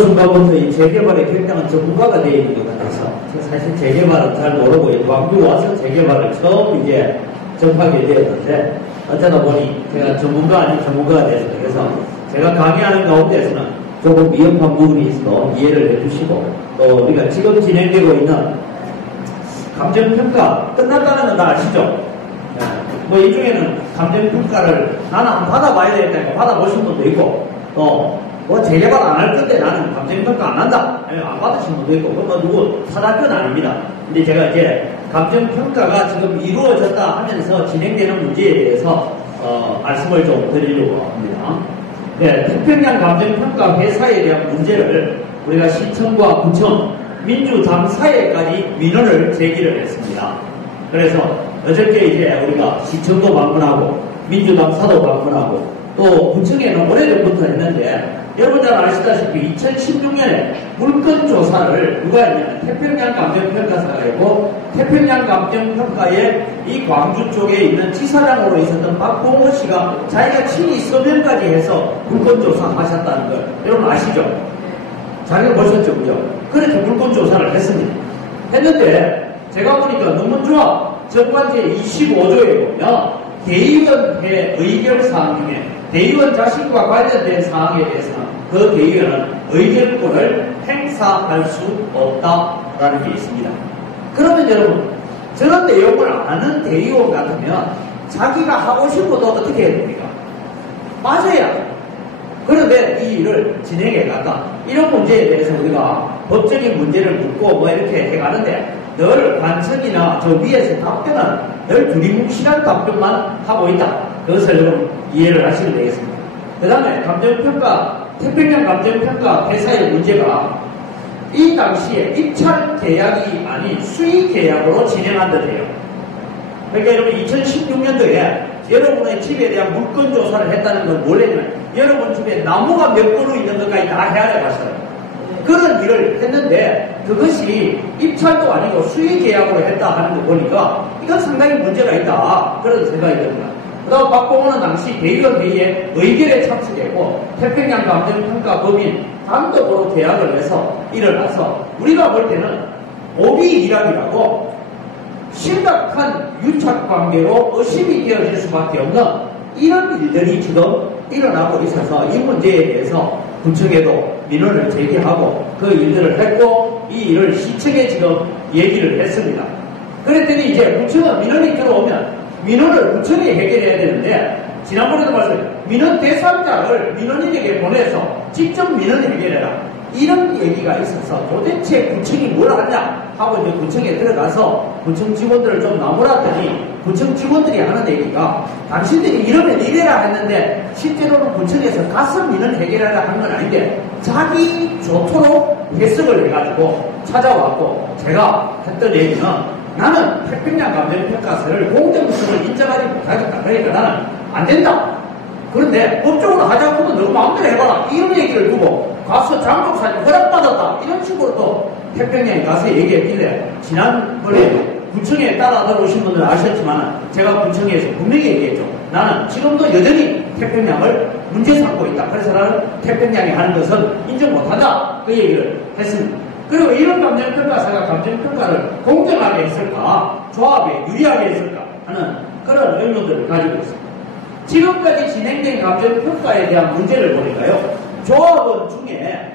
순간부터 이 재개발에 굉장한 전문가가 되어 있는 것 같아서 사실 재개발은 잘 모르고 광주 와서 재개발을 처음 이제 접하게 되었는데 어쩌다 보니 제가 전문가 아닌 전문가가 됐어요. 그래서 제가 강의하는 가운데서는 조금 위험한 부분이 있어도 이해를 해주시고 또 우리가 지금 진행되고 있는 감정평가 끝났다는 건 다 아시죠? 뭐 일종에는 감정평가를 나는 한번 받아봐야 되겠다 받아보신 분도 있고 또 뭐 재개발 안 할 건데 나는 감정평가 안 한다. 안 받으신 분도 있고, 그건 누구 사달 건 아닙니다. 근데 제가 이제 감정평가가 지금 이루어졌다 하면서 진행되는 문제에 대해서, 말씀을 좀 드리려고 합니다. 네, 태평양 감정평가 회사에 대한 문제를 우리가 시청과 구청, 민주당사회까지 민원을 제기를 했습니다. 그래서 어저께 이제 우리가 시청도 방문하고, 민주당사도 방문하고, 또 구청에는 오래전부터 했는데, 여러분 잘 아시다시피 2016년에 물건조사를 누가 했냐면 태평양 감정평가사가 했고 태평양 감정평가에 이 광주 쪽에 있는 지사장으로 있었던 박봉호 씨가 자기가 친히 서명까지 해서 물건조사 하셨다는 걸 여러분 아시죠? 자기가 보셨죠? 그죠? 그렇게 물건조사를 했습니다. 했는데 제가 보니까 너무 좋아. 정관제 25조에 보면 대의원회 의결사항 중에 대의원 자신과 관련된 사항에 대해서는 그 대의원은 의결권을 행사할 수 없다라는 게 있습니다. 그러면 여러분 저런 내용을 아는 대의원 같으면 자기가 하고 싶어도 어떻게 해야 됩니까? 맞아야. 그런데 이 일을 진행해 갔다. 이런 문제에 대해서 우리가 법적인 문제를 묻고 뭐 이렇게 해가는데 늘 관청이나 저 위에서 답변은 늘 두리뭉실한 답변만 하고 있다. 그것을 여러분 이해를 하시면 되겠습니다. 그 다음에 감정평가, 태평양 감정평가 회사의 문제가 이 당시에 입찰 계약이 아닌 수의 계약으로 진행한 듯해요. 그러니까 여러분 2016년도에 여러분의 집에 대한 물건 조사를 했다는 건 원래는 여러분 집에 나무가 몇 그루 있는 것까지 다 헤아려 봤어요. 그런 일을 했는데 그것이 입찰도 아니고 수의 계약으로 했다 하는 거 보니까 이건 상당히 문제가 있다. 그런 생각이 듭니다. 그 다음 박봉호는 당시 대의원 회의에 의결에 참석했고 태평양 감정평가 법인 단독으로 계약을 해서 일어나서 우리가 볼 때는 오비 일학이라고 심각한 유착관계로 의심이 되어질 수밖에 없는 이런 일들이 지금 일어나고 있어서 이 문제에 대해서 구청에도 민원을 제기하고 그 일들을 했고 이 일을 시청에 지금 얘기를 했습니다. 그랬더니 이제 구청은 민원이 들어오면 민원을 구청이 해결해야 되는데 지난번에도 말씀드렸죠. 민원 대상자를 민원인에게 보내서 직접 민원 해결해라. 이런 얘기가 있어서 도대체 구청이 뭘 하냐 하고 이제 구청에 들어가서 구청 직원들을 좀 나무랐더니 구청 직원들이 하는 얘기가 당신들이 이러면 이래라 했는데 실제로는 구청에서 가서 민원 해결하라 한 건 아닌데 자기 좋도록 해석을 해가지고 찾아왔고 제가 했던 얘기는 나는 태평양 감정평가서를 공정성을 인정하지 못하겠다. 그러니까 나는 안 된다. 그런데 법적으로 하자고 하면 너 마음대로 해봐라. 이런 얘기를 두고 가서 장족사님 허락받았다. 이런 식으로 또 태평양에 가서 얘기했길래 지난번에 구청에 따라 들어오신 분들 아셨지만 제가 구청에서 분명히 얘기했죠. 나는 지금도 여전히 태평양을 문제 삼고 있다. 그래서 나는 태평양이 하는 것은 인정 못한다. 그 얘기를 했습니다. 그리고 이런 감정평가사가 감정평가를 공정하게 했을까, 조합에 유리하게 했을까 하는 그런 의문들을 가지고 있습니다. 지금까지 진행된 감정평가에 대한 문제를 보니까요, 조합원 중에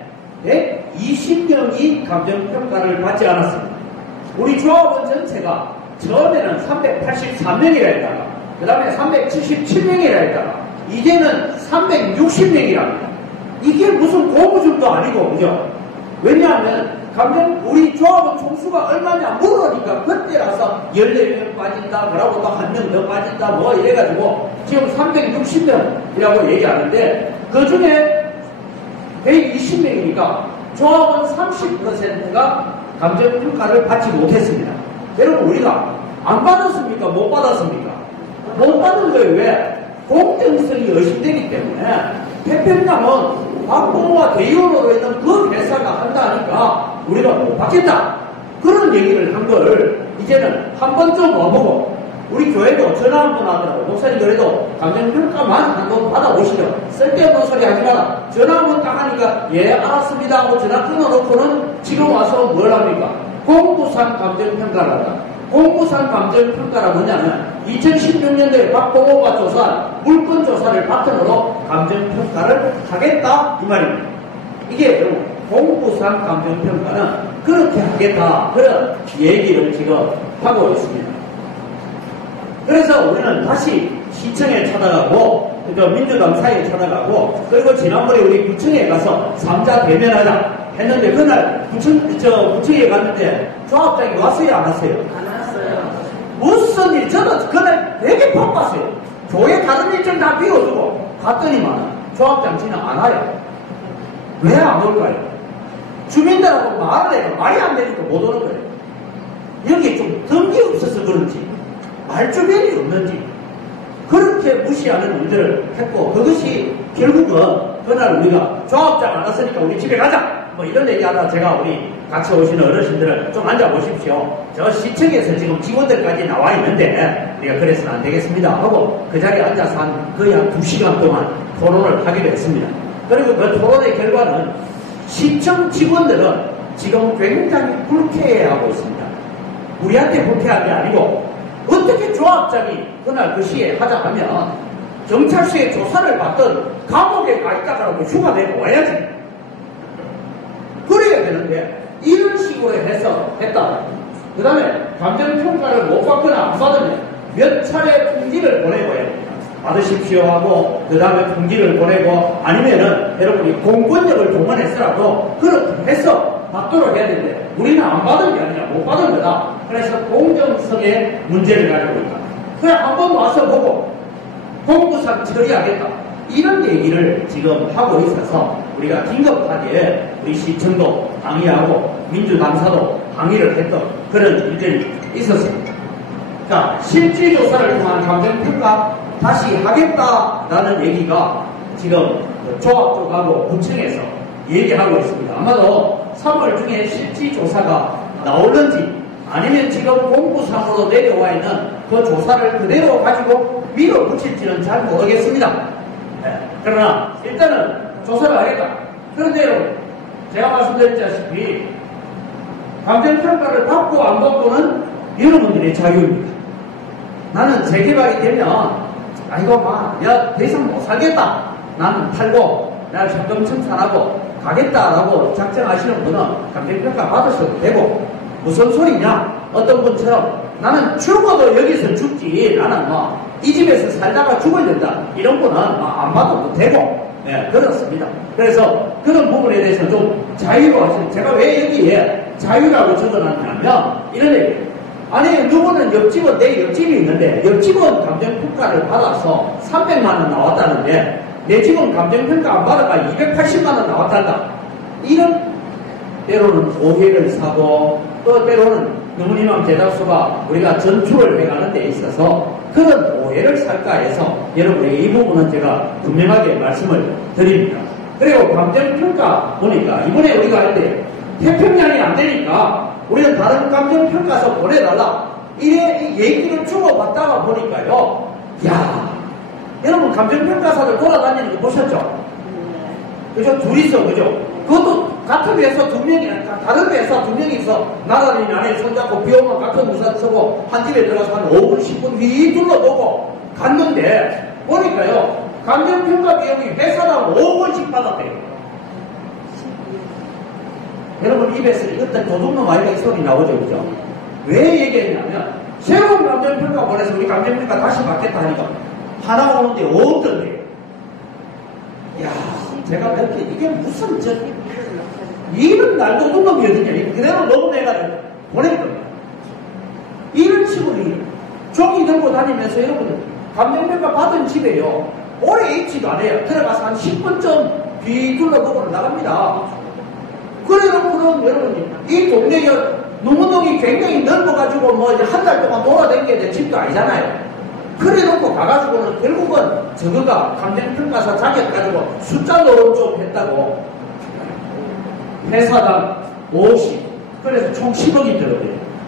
120명이 감정평가를 받지 않았습니다. 우리 조합원 전체가 처음에는 383명이라 했다가, 그 다음에 377명이라 했다가, 이제는 360명이랍니다. 이게 무슨 고무줄도 아니고, 그죠? 왜냐하면 우리 조합원 총수가 얼마냐 물으니까 그때라서 14명 빠진다 그러고 또 한 명 더 빠진다 뭐 이래가지고 지금 360명이라고 얘기하는데 그 중에 120명이니까 조합원 30%가 감정평가를 받지 못했습니다. 여러분 우리가 안 받았습니까? 못 받았습니까? 못 받은 거예요. 왜? 공정성이 의심되기 때문에 태평양은 박봉호와 대의원으로 있는 그 회사가 한다니까 우리가 못 받겠다. 그런 얘기를 한 걸 이제는 한 번 좀 와보고 우리 교회도 전화 한 번 하더라고. 목사님 그래도 감정평가만 한번 받아보시죠. 쓸데없는 소리 하지 마라. 전화 한 번 딱 하니까 예 알았습니다 하고 전화 끊어놓고는 지금 와서 뭘 합니까? 공부상 감정평가를 한다. 공무상 감정평가가 뭐냐면 2016년도에 박봉호가 조사한 물건조사를 바탕으로 감정평가를 하겠다 이 말입니다. 이게 공무상 감정평가는 그렇게 하겠다 그런 얘기를 지금 하고 있습니다. 그래서 우리는 다시 시청에 찾아가고 민주당 사이에 찾아가고 그리고 지난번에 우리 구청에 가서 3자 대면하자 했는데 그날 구청에 갔는데 조합장이 왔어요 안 왔어요? 무슨 일, 저는 그날 되게 바빴어요. 교회 다른 일정 다 비워두고 갔더니만 조합장 지는 안 와요. 왜 안 올까요? 주민들하고 말을 해도 말이 안 되니까 못 오는 거예요. 여기 좀 덤이 없어서 그런지 말주변이 없는지 그렇게 무시하는 일들을 했고 그것이 결국은 그날 우리가 조합장 안 왔으니까 우리 집에 가자 뭐 이런 얘기하다 제가 우리 같이 오시는 어르신들은 좀 앉아보십시오. 저 시청에서 지금 직원들까지 나와 있는데 우리가 그래서는 안 되겠습니다 하고 그 자리에 앉아서 거의 한 2시간 동안 토론을 하기로 했습니다. 그리고 그 토론의 결과는 시청 직원들은 지금 굉장히 불쾌해하고 있습니다. 우리한테 불쾌한 게 아니고 어떻게 조합장이 그날 그 시에 하자 하면 경찰서에 조사를 받던 감옥에 가 있다가라고 휴가 내고 와야지. 그래야 되는데 이런 식으로 했다. 그 다음에 감정평가를 못 받거나 안 받으면 몇 차례 통지를 보내고야 됩니다. 받으십시오 하고 그 다음에 통지를 보내고 아니면은 여러분이 공권력을 동원해서라도 그렇게 해서 받도록 해야 되는데 우리는 안 받은 게 아니라 못 받은 거다. 그래서 공정성의 문제를 가지고 있다. 그냥 한번 와서 보고 공부상 처리하겠다. 이런 얘기를 지금 하고 있어서 우리가 긴급하게 우리 시청도 항의하고 민주당사도 항의를 했던 그런 일들이 있었습니다. 자, 실질조사를 통한 감정평가 다시 하겠다라는 얘기가 지금 조합 쪽하고 구청에서 얘기하고 있습니다. 아마도 3월 중에 실질조사가 나올는지 아니면 지금 공부상으로 내려와 있는 그 조사를 그대로 가지고 밀어붙일지는 잘 모르겠습니다. 네. 그러나 일단은 조사를 하겠다. 그런데 여러분 제가 말씀드렸다시피 감정평가를 받고 안 받고는 여러분들의 자유입니다. 나는 재개발이 되면 아이고 야 더 이상 못 살겠다. 나는 팔고 내가 적금 청산하고 가겠다라고 작정하시는 분은 감정평가 받으셔도 되고 무슨 소리냐? 어떤 분처럼 나는 죽어도 여기서 죽지 나는 이 집에서 살다가 죽어야 이런 분은 안 받아도 되고 네, 그렇습니다. 그래서 그런 부분에 대해서 좀 자유로 하시는 제가 왜 여기에 자유라고 적어놨냐면 이런 얘기 아니 누구는 옆집은 내 옆집이 있는데 옆집은 감정평가를 받아서 300만 원 나왔다는데 내 집은 감정평가 안 받아가 280만 원 나왔단다. 이런 때로는 오해를 사고 또 때로는 너무님함 제작소가 우리가 전투를 해가는 데 있어서 그런 오해를 살까 해서 여러분의 이 부분은 제가 분명하게 말씀을 드립니다. 그리고 감정평가 보니까 이번에 우리가 할 때 태평양이 안 되니까 우리는 다른 감정평가서 보내달라 이래 얘기를 주고받다가 보니까요. 야 여러분 감정평가사들 돌아다니는 거 보셨죠? 그죠? 둘이서 그죠? 그것도 같은 회사 두 명이 다른 회사 두 명이 있어 나란히 안에 손잡고 비 오면 같은 우산 쓰고 한 집에 들어가서 한 5분 10분 휘 둘러보고 갔는데 보니까요 감정평가 비용이 회사당 5분씩 받았대요. 여러분 입에서 이것들 도둑놈 아이가 이 소리 나오죠 그죠? 왜 얘기했냐면 새로운 감정평가 보내서 우리 감정평가 다시 받겠다 하니까 하나 오는데 없던데 야 제가 몇 개 이게 무슨 이런 날도 놈놈이거든요. 그대로 녹음해가지고 보낼 겁니다. 이런 식으로 종이 들고 다니면서 여러분 감정평가 받은 집에요. 오래 있지도 않아요. 들어가서 한 10분쯤 뒤 둘러보고 나갑니다. 그래놓고는 여러분 이 동네에 농문동이 굉장히 넓어가지고 뭐 이제 한 달 동안 돌아다니게 될 집도 아니잖아요. 그래놓고 가가지고는 결국은 저거가 감정평가사 자격 가지고 숫자 노름 좀 했다고 회사당 50 그래서 총 10억이 들어요.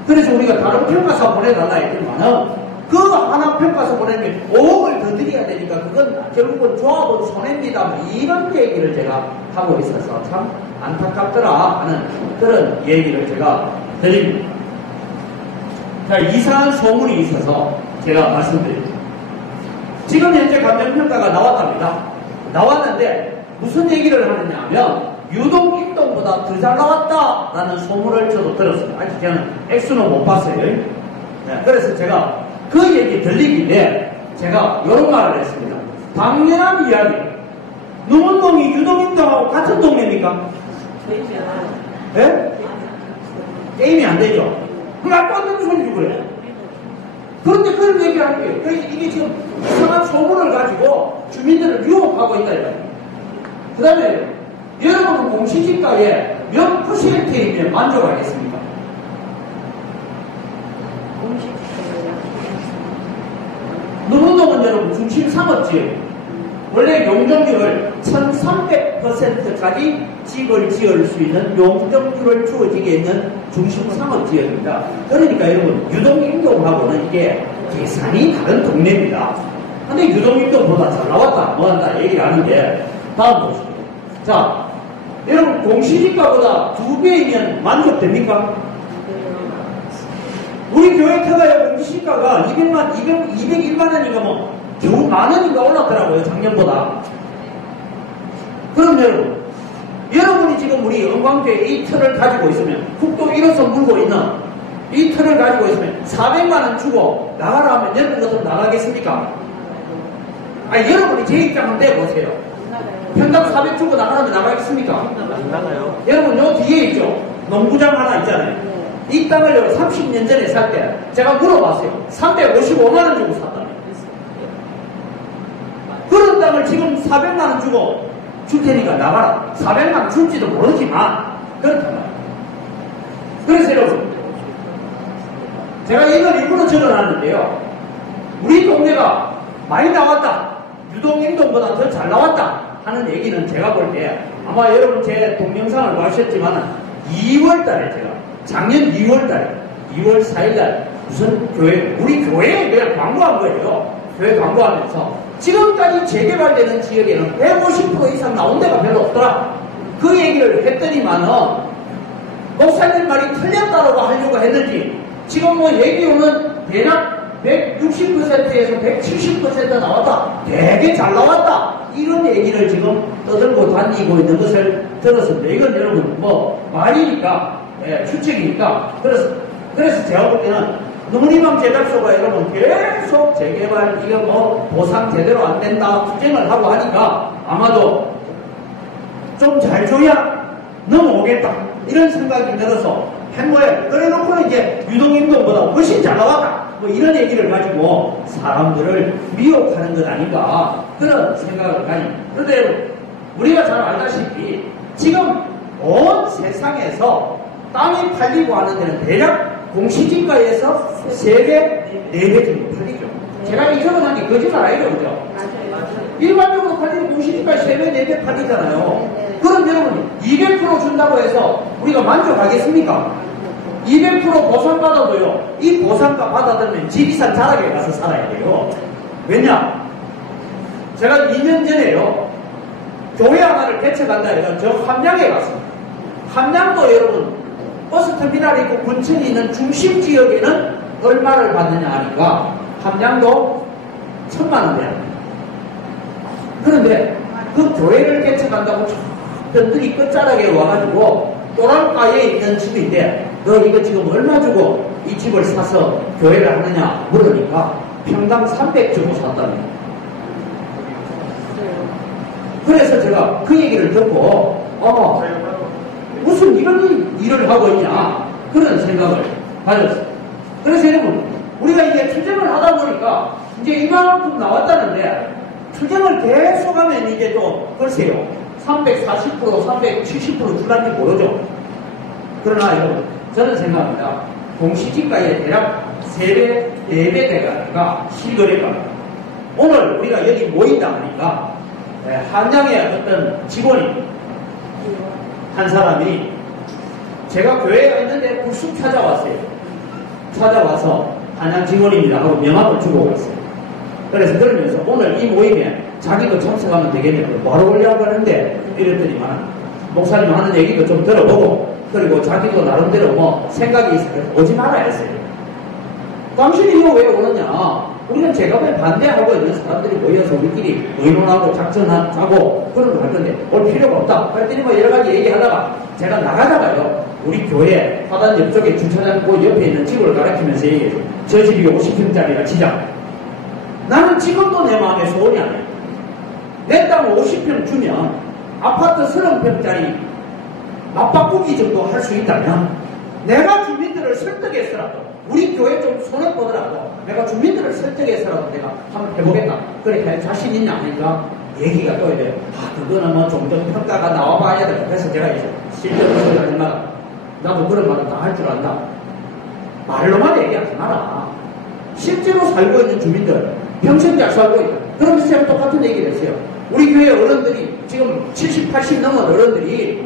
그래서 우리가 다른 평가사 보내달라 했더니만은 그 하나 평가서 보내면 5억을 더 드려야 되니까 그건 결국은 조합은 손해입니다. 뭐 이런 얘기를 제가 하고 있어서 참 안타깝더라 하는 그런 얘기를 제가 드립니다. 자, 이상한 소문이 있어서 제가 말씀드립니다. 지금 현재 감정평가가 나왔답니다. 나왔는데 무슨 얘기를 하느냐 하면 유동 인동보다 더 잘 나왔다라는 소문을 저도 들었습니다. 아직 저는 액수는 못 봤어요. 네, 그래서 제가 그 얘기 들리길래 제가 이런 말을 했습니다. 당연한 이야기. 농원동이 유동인동하고 같은 동네입니까? 네? 게임이 안 되죠. 그러니까 또 소리도 그래. 그런데 그런 얘기를 하는 거예요. 그래서 이게 지금 이상한 소문을 가지고 주민들을 유혹하고 있다 이거예요. 그 다음에 여러분은 공시지가에 몇 %이면 만족하겠습니까? 농원동은 여러분 중심 상업지역 원래 용적률을 1300%까지 집을 지을 수 있는 용적률을 주어지게 있는 중심 상업지역입니다. 그러니까 여러분 유동인동하고는 이게 계산이 다른 동네입니다. 근데 유동인동보다 잘 나왔다 뭐한다 얘기를 하는 게 다음 보시죠. 자, 여러분 공시지가보다 2배이면 만족됩니까? 우리 교회 터가요 공시지가가 201만 원인가 뭐 겨우 만 원인가 올랐더라고요 작년보다. 그럼 여러분이 지금 우리 영광교회 이 틀을 가지고 있으면 국도 1호선 물고 있는 이 틀을 가지고 있으면 400만 원 주고 나가라 하면 여러분 같으면 나가겠습니까? 아니 여러분이 제 입장을 내보세요. 평당 400 주고 나가라면 나가겠습니까? 안 나가요. 여러분 요 뒤에 있죠. 농구장 하나 있잖아요. 이 땅을 30년 전에 살 때 제가 물어봤어요. 355만 원 주고 샀다. 그런 땅을 지금 400만 원 주고 줄 테니까 나가라. 400만 원 줄지도 모르지만 그렇단 말이에요. 그래서 여러분 제가 이걸 일부러 적어놨는데요. 우리 동네가 많이 나왔다. 유동인동보다 더 잘 나왔다 하는 얘기는 제가 볼 때 아마 여러분 제 동영상을 보셨지만 2월달에 제가 작년 2월달에 2월 4일날 무슨 우리 교회에 그냥 광고한 거예요. 교회 광고하면서 지금까지 재개발되는 지역에는 150% 이상 나온 데가 별로 없더라. 그 얘기를 했더니만은 목사님 말이 틀렸다라고 하려고 했는지 지금 뭐 얘기로는 대략 160%에서 170% 나왔다. 되게 잘 나왔다. 이런 얘기를 지금 떠들고 다니고 있는 것을 들었습니다. 이건 여러분 뭐 말이니까 추측이니까 그래서 제가 볼 때는 농림왕 제작소가 여러분 계속 재개발 이거 뭐 보상 제대로 안 된다 투쟁을 하고 하니까 아마도 좀 잘 줘야 넘어오겠다 이런 생각이 들어서 한 거예요. 그래놓고는 이제 유동인동보다 훨씬 잘 나왔다 뭐 이런 얘기를 가지고 사람들을 미혹하는 것 아닌가 그런 생각을 가니. 그런데 우리가 잘 알다시피 지금 온 세상에서 땅이 팔리고 하는 데는 대략 공시지가에서 3배, 4배 정도 팔리죠. 제가 이 적어놓은 게 거짓말 아니죠, 그죠? 일반적으로 팔리는 공시지가에 3배, 4배 팔리잖아요. 그럼 여러분 200% 준다고 해서 우리가 만족하겠습니까? 200% 보상받아도요, 이 보상가 받아들면 지리산 자락에 가서 살아야 돼요. 왜냐? 제가 2년 전에요, 교회 하나를 개척한다 해서 저 함양에 갔습니다. 함양도 여러분, 버스터미널이 있고 군청이 있는 중심 지역에는 얼마를 받느냐 하니까 함양도 1,000만 원 돼요. 그런데 그 교회를 개척한다고 저들이 끝자락에 와가지고 또랑가에 있는 집인데 너 이거 지금 얼마 주고 이 집을 사서 교회를 하느냐 물으니까 평당 300 주고 샀답니다. 그래서 제가 그 얘기를 듣고 무슨 이런 일을 하고 있냐 그런 생각을 가졌어요. 그래서 여러분 우리가 이제 투쟁을 하다 보니까 이제 이만큼 나왔다는데 투쟁을 계속하면 이제 또 글쎄요 340% 370% 줄란지 모르죠. 그러나 여러분 저는 생각합니다. 공시지가에 대략 3배 4배 돼가니까 실거래가 오늘 우리가 여기 모인다 하니까 한양의 어떤 직원이 한 사람이 제가 교회가 있는데 불쑥 찾아왔어요. 찾아와서 한양 직원입니다 하고 명함을 주고 갔어요. 그래서 그러면서 오늘 이 모임에 자기도 참석하면 되겠냐고 뭐하러 오려고 하는데 이랬더니만 목사님 하는 얘기도 좀 들어보고 그리고 자기도 나름대로 뭐 생각이 있어서 오지 말아야 했어요. 당신이 이거 왜 오느냐? 우리는 제가왜 반대하고 있는 사람들이 모여서 우리끼리 의논하고 작전하고 그런 거 할 건데 올 필요가 없다. 그랬더니 뭐 여러 가지 얘기하다가 제가 나가다가요. 우리 교회 화단 옆쪽에 주차장 그 옆에 있는 집을 가르치면서 얘기해요. 저 집이 50평짜리라 치자. 나는 지금도 내 마음에 소원이 안 해요. 내 땅 50평 주면 아파트 30평짜리 맞바꾸기 정도 할 수 있다면 내가 주민들을 설득해서라도 우리 교회 좀 손을 뻗으라고 내가 주민들을 설득해서라도 내가 한번 해보겠다. 그래 할 자신 있냐 하니까 얘기가 또 이래. 그거는 뭐 좀 더 평가가 나와봐야 돼. 그래서 제가 이제 실제로 소리 하지 마라. 나도 그런 말은 다 할 줄 안다. 말로만 얘기하지 마라. 실제로 살고 있는 주민들 평생 잘 살고 있다. 그러면서 제가 똑같은 얘기를 했어요. 우리 교회 어른들이 지금 70, 80 넘은 어른들이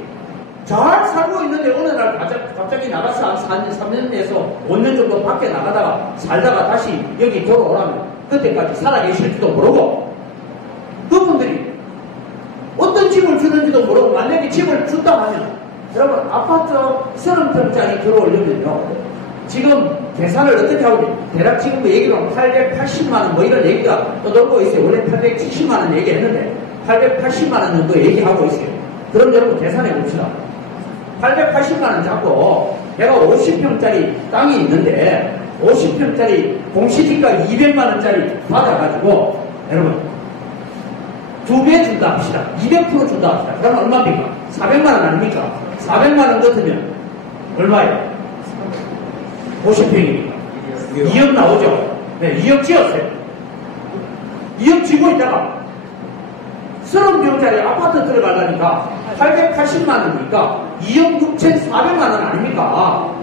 잘 살고 있는데 어느 날 갑자기 나가서 한 4년, 3년 내에서 5년 정도 밖에 나가다가 살다가 다시 여기 돌아오라면 그때까지 살아계실지도 모르고 그분들이 어떤 집을 주는지도 모르고 만약에 집을 준다 하면 여러분 아파트 30평짜리 들어오려면요 지금 계산을 어떻게 하고 대략 지금 얘기로 하면 880만원 뭐 이런 얘기가 떠돌고 있어요. 원래 870만원 얘기했는데 880만원 정도 얘기하고 있어요. 그럼 여러분 계산해 봅시다. 880만원 잡고 내가 50평짜리 땅이 있는데 50평짜리 공시지가 200만원짜리 받아가지고 여러분 2배 준다 합시다. 200% 준다 합시다. 그러면 얼마입니까? 400만원 아닙니까? 400만원 넣으면 얼마예요? 50평이니까 2억 나오죠? 네, 2억 지었어요. 2억 지고 있다가 30평짜리 아파트 들어가려니까 880만원이니까 2억 6,400만원 아닙니까?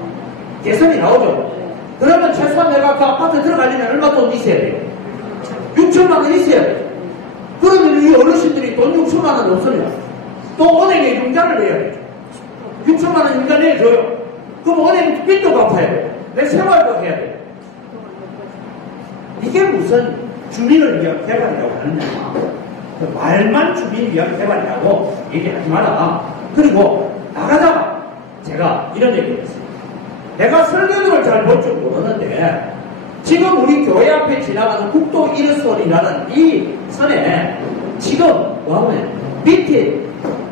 계산이 나오죠? 그러면 최소한 내가 그 아파트 들어가려면 얼마 돈 있어야 돼요? 6천만원 있어야 돼요. 그러면 이 어르신들이 돈 6천만원 없으면 또 은행에 융자를 내야 돼요. 6천만원 융자 내줘요. 그럼 은행 빚도 갚아야 돼요. 내 생활도 해야 돼요. 이게 무슨 주민을 위한 개발이라고 하느냐. 말만 주민 위한 개발이라고 얘기하지 마라. 그리고 나가다가 제가 이런 얘기를 했어요. 내가 설교를 잘 볼 줄 모르는데 지금 우리 교회 앞에 지나가는 국도 1호선이라는 이 선에 지금 뭐하면 밑에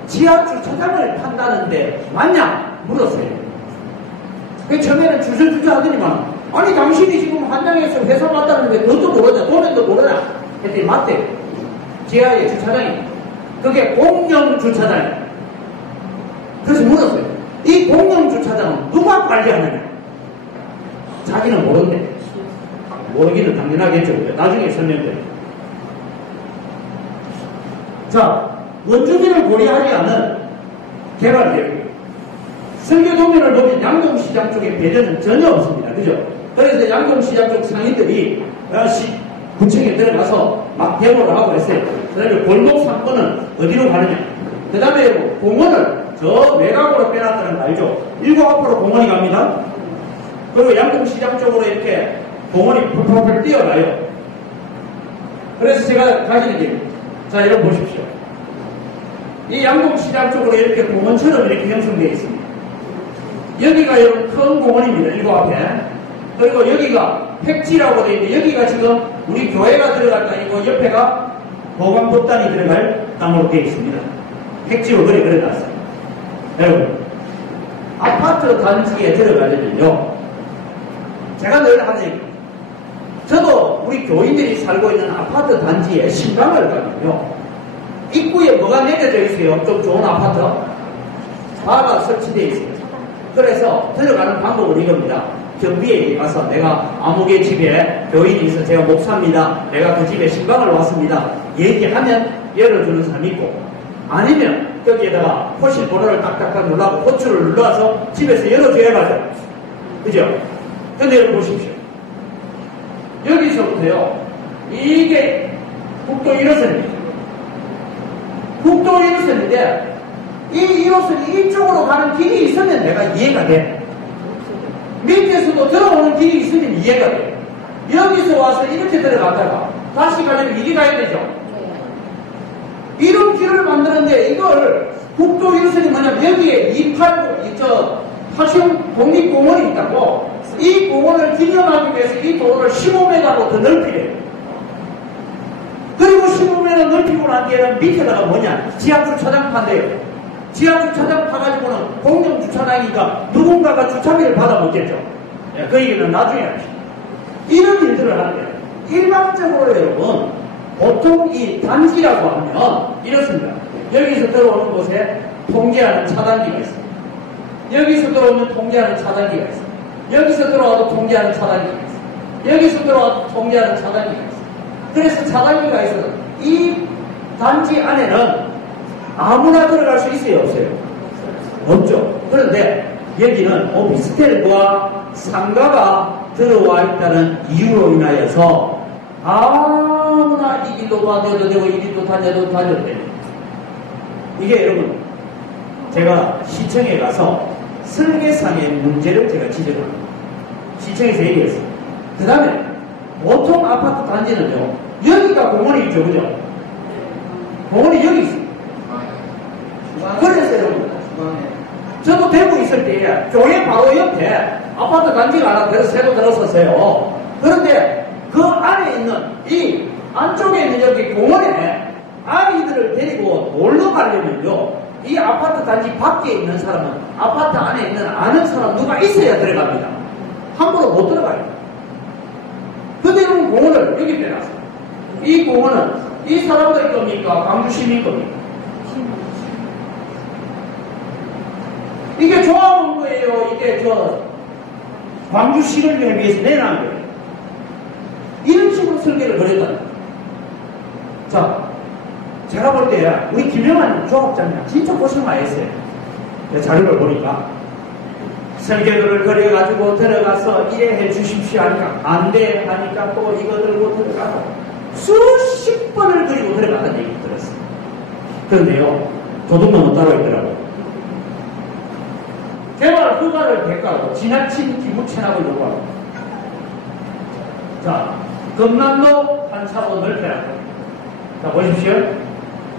지하 주차장을 판다는데 맞냐? 물었어요. 그 처음에는 주저주저 하더니만 아니 당신이 지금 한양에서 회사 갔다는데 그것도 모르냐? 도면도 모르냐? 했더니 맞대. 지하에 주차장이 그게 공영 주차장이에요. 그래서 물었어요. 이 공영 주차장은 누가 관리하느냐? 자기는 모른대. 모르기는 당연하겠죠. 나중에 설명드려요. 자, 원주민을 고려하지 않은 개발계획. 설교도면을 보면 양동시장 쪽에 배려는 전혀 없습니다. 그죠? 그래서 양동시장 쪽 상인들이 구청에 들어가서 막 데모를 하고 했어요. 그 다음에 골목 상권은 어디로 가느냐? 그 다음에 공원을 저 외곽으로 빼놨다는 거 알죠? 일곱 앞으로 공원이 갑니다. 그리고 양동시장 쪽으로 이렇게 공원이 펄펄펄 뛰어가요. 그래서 제가 가지는 게, 자, 여러분 보십시오. 이 양동시장 쪽으로 이렇게 공원처럼 이렇게 형성되어 있습니다. 여기가 여러분 큰 공원입니다. 일곱 앞에. 그리고 여기가 팩지라고 되어 있는데 여기가 지금 우리 교회가 들어갈 땅이고 옆에가 보관법단이 들어갈 땅으로 되어 있습니다. 팩지로 그려놨어요. 여러분, 아파트 단지에 들어가려면요. 제가 늘 하는 얘기. 저도 우리 교인들이 살고 있는 아파트 단지에 신방을 가면요. 입구에 뭐가 내려져 있어요? 좀 좋은 아파트? 바가 설치되어 있어요. 그래서 들어가는 방법은 이겁니다. 경비에 가서 내가 아무개 집에 교인이 있어 제가 목사입니다. 내가 그 집에 신방을 왔습니다. 얘기하면 열어주는 사람이 있고 아니면 여기에다가 호실 번호를 딱딱딱 눌러고 호출을 눌러서 집에서 열어줘야 가죠. 그죠? 근데 여러분 보십시오. 여기서부터요. 이게 국도 1호선입니다. 국도 1호선인데 이 1호선이 이쪽으로 가는 길이 있으면 내가 이해가 돼. 밑에서도 들어오는 길이 있으면 이해가 돼. 여기서 와서 이렇게 들어갔다가 다시 가려면 이리 가야 되죠. 이런 길을 만드는데 이걸 국도 1호선이 뭐냐면 여기에 289, 화성 독립공원이 있다고 이 공원을 기념하기 위해서 이 도로를 15m로 더 넓히래요. 그리고 15m 넓히고 난 뒤에는 밑에다가 뭐냐? 지하주차장 판대요. 지하주차장 파가지고는 공영주차장이니까 누군가가 주차비를 받아 먹겠죠. 그 얘기는 나중에 합시다. 이런 일들을 하는데 일반적으로 여러분 보통 이 단지라고 하면 이렇습니다. 여기서 들어오는 곳에 통제하는 차단기가 있습니다. 여기서 들어오면 통제하는 차단기가 있습니다. 여기서 들어와도 통제하는 차단기가 있습니다. 여기서 들어와도 통제하는 차단기가 있습니다. 그래서 차단기가 있어서 이 단지 안에는 아무나 들어갈 수 있어요, 없어요? 없죠. 그런데 여기는 오피스텔과 상가가 들어와 있다는 이유로 인하여서 아무나 이 길로 다녀도 되고 이 길로 다녀도 됩니다. 이게 여러분 제가 시청에 가서 설계상의 문제를 제가 지적합니다. 시청에서 얘기했어요. 그 다음에 보통 아파트 단지는요 여기가 공원이 있죠, 그죠? 공원이 여기 있어요. 그래서 여러분 저도 대구 있을 때 교회 바로 옆에 아파트 단지가 하나 새로 들었었어요. 그런데 그 안에 있는 이 안쪽에 있는 여기 공원에 아이들을 데리고 놀러 가려면요 이 아파트 단지 밖에 있는 사람은 아파트 안에 있는 아는 사람 누가 있어야 들어갑니다. 함부로 못 들어가요. 근데 여러분 공원을 여기 빼놨어요. 이 공원은 이 사람들 겁니까? 광주 시민 겁니까? 이게 좋아하는 거예요. 이게 광주시를 위해서 내놓은 거예요. 이런 식으로 설계를 그렸다는 거예요. 자, 제가 볼 때 우리 김영환 조합장님 진짜 고생 많이 했어요. 자료를 보니까 설계도를 그려가지고 들어가서 이래 해주십시오 하니까 안 돼 하니까 또 이거 들고 들어가고 수십 번을 그리고 들어갔다는 얘기 들었어요. 그런데요 도둑놈은 따로 있더라고요. 개발 허가를 대가로 지나친 기부채납을 요구하고 자 금남로 한 차로 넓혀라. 자 보십시오.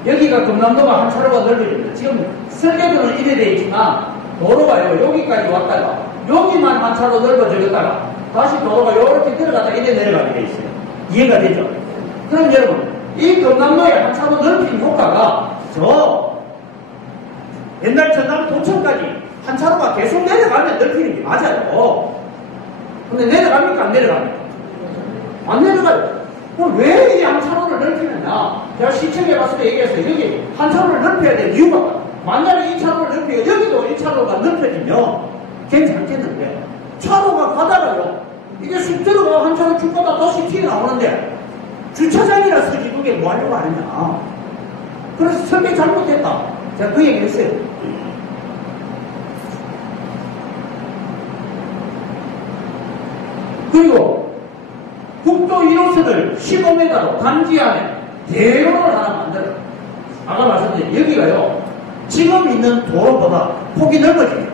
여기가 금남로가 한 차로가 넓혀집니다. 지금 설계도는 이래 돼 있지만 도로가요 여기까지 왔다가 여기만 한 차로 넓어졌다가 다시 도로가 이렇게 들어갔다 이래 내려가게 돼 있어요. 이해가 되죠? 그럼 여러분 이 금남로에 한 차로 넓힌 효과가 저 옛날 전남 도청까지 한 차로가 계속 내려가면 넓히는 게 맞아요. 근데 내려갑니까? 안 내려갑니까? 안 내려가요. 그럼 왜 이 한 차로를 넓히느냐? 제가 시청에 갔을 때 얘기했어요. 여기 한 차로를 넓혀야 될 이유가 만약에 이 차로를 넓히고 여기도 이 차로가 넓혀지면 괜찮겠는데 차로가 가다가요 이게 쑥 들어가 한 차로 쭉 가다 다시 튀어나오는데 주차장이라 쓰지 그게 뭐 하려고 하느냐. 그래서 설계 잘못했다. 제가 그 얘기를 했어요. 그리고 국도 1호선을 15m로 단지 안에 대로를 하나 만들어요. 아까 말씀드린 여기가요 지금 있는 도로보다 폭이 넓어집니다.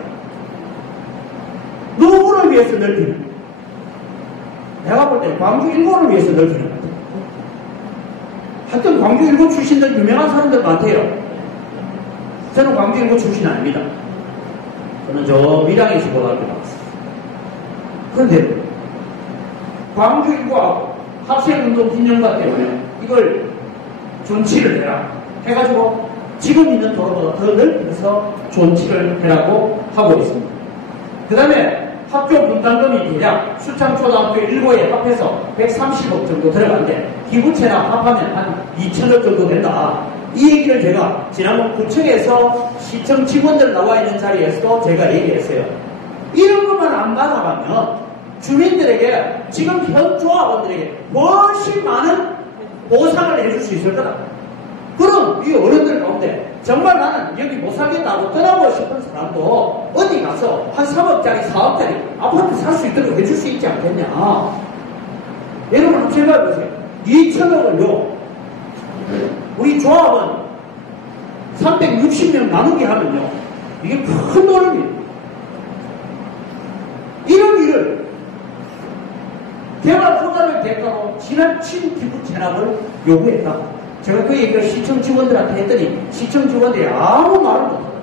누구를 위해서 넓히는? 내가 볼 때 광주 일본을 위해서 넓히는 것 같아요. 하여튼 광주 일본 출신들 유명한 사람들 많대요. 저는 광주 일본 출신 아닙니다. 저는 저 밀양에서 고등학교 나왔어요. 그런데 광주 일부하고 학생운동 기념관 때문에 이걸 존치를 해라 해가지고 지금 있는 도로보다 더 넓혀서 존치를 해라고 하고 있습니다. 그 다음에 학교 분담금이 대략 수창초등학교 1고에 합해서 130억 정도 들어가는데 기부채나 합하면 한 2천억 정도 된다. 이 얘기를 제가 지난번 구청에서 시청 직원들 나와 있는 자리에서도 제가 얘기했어요. 이런 것만 안 받아가면 주민들에게 지금 현 조합원들에게 훨씬 많은 보상을 해줄 수 있을 거다. 그럼 이 어른들 가운데 정말 나는 여기 못 살겠다고 떠나고 싶은 사람도 어디 가서 한 3억짜리 4억짜리 아파트 살 수 있도록 해줄 수 있지 않겠냐. 여러분 한번 생각해보세요. 2천억을요 우리 조합은 360명 나누게 하면요 이게 큰 돈입니다. 이런 일을 개발 허가를 지나친 기부 체납을 요구했다. 제가 그 얘기를 시청 직원들한테 했더니 시청 직원들이 아무 말을 못해요.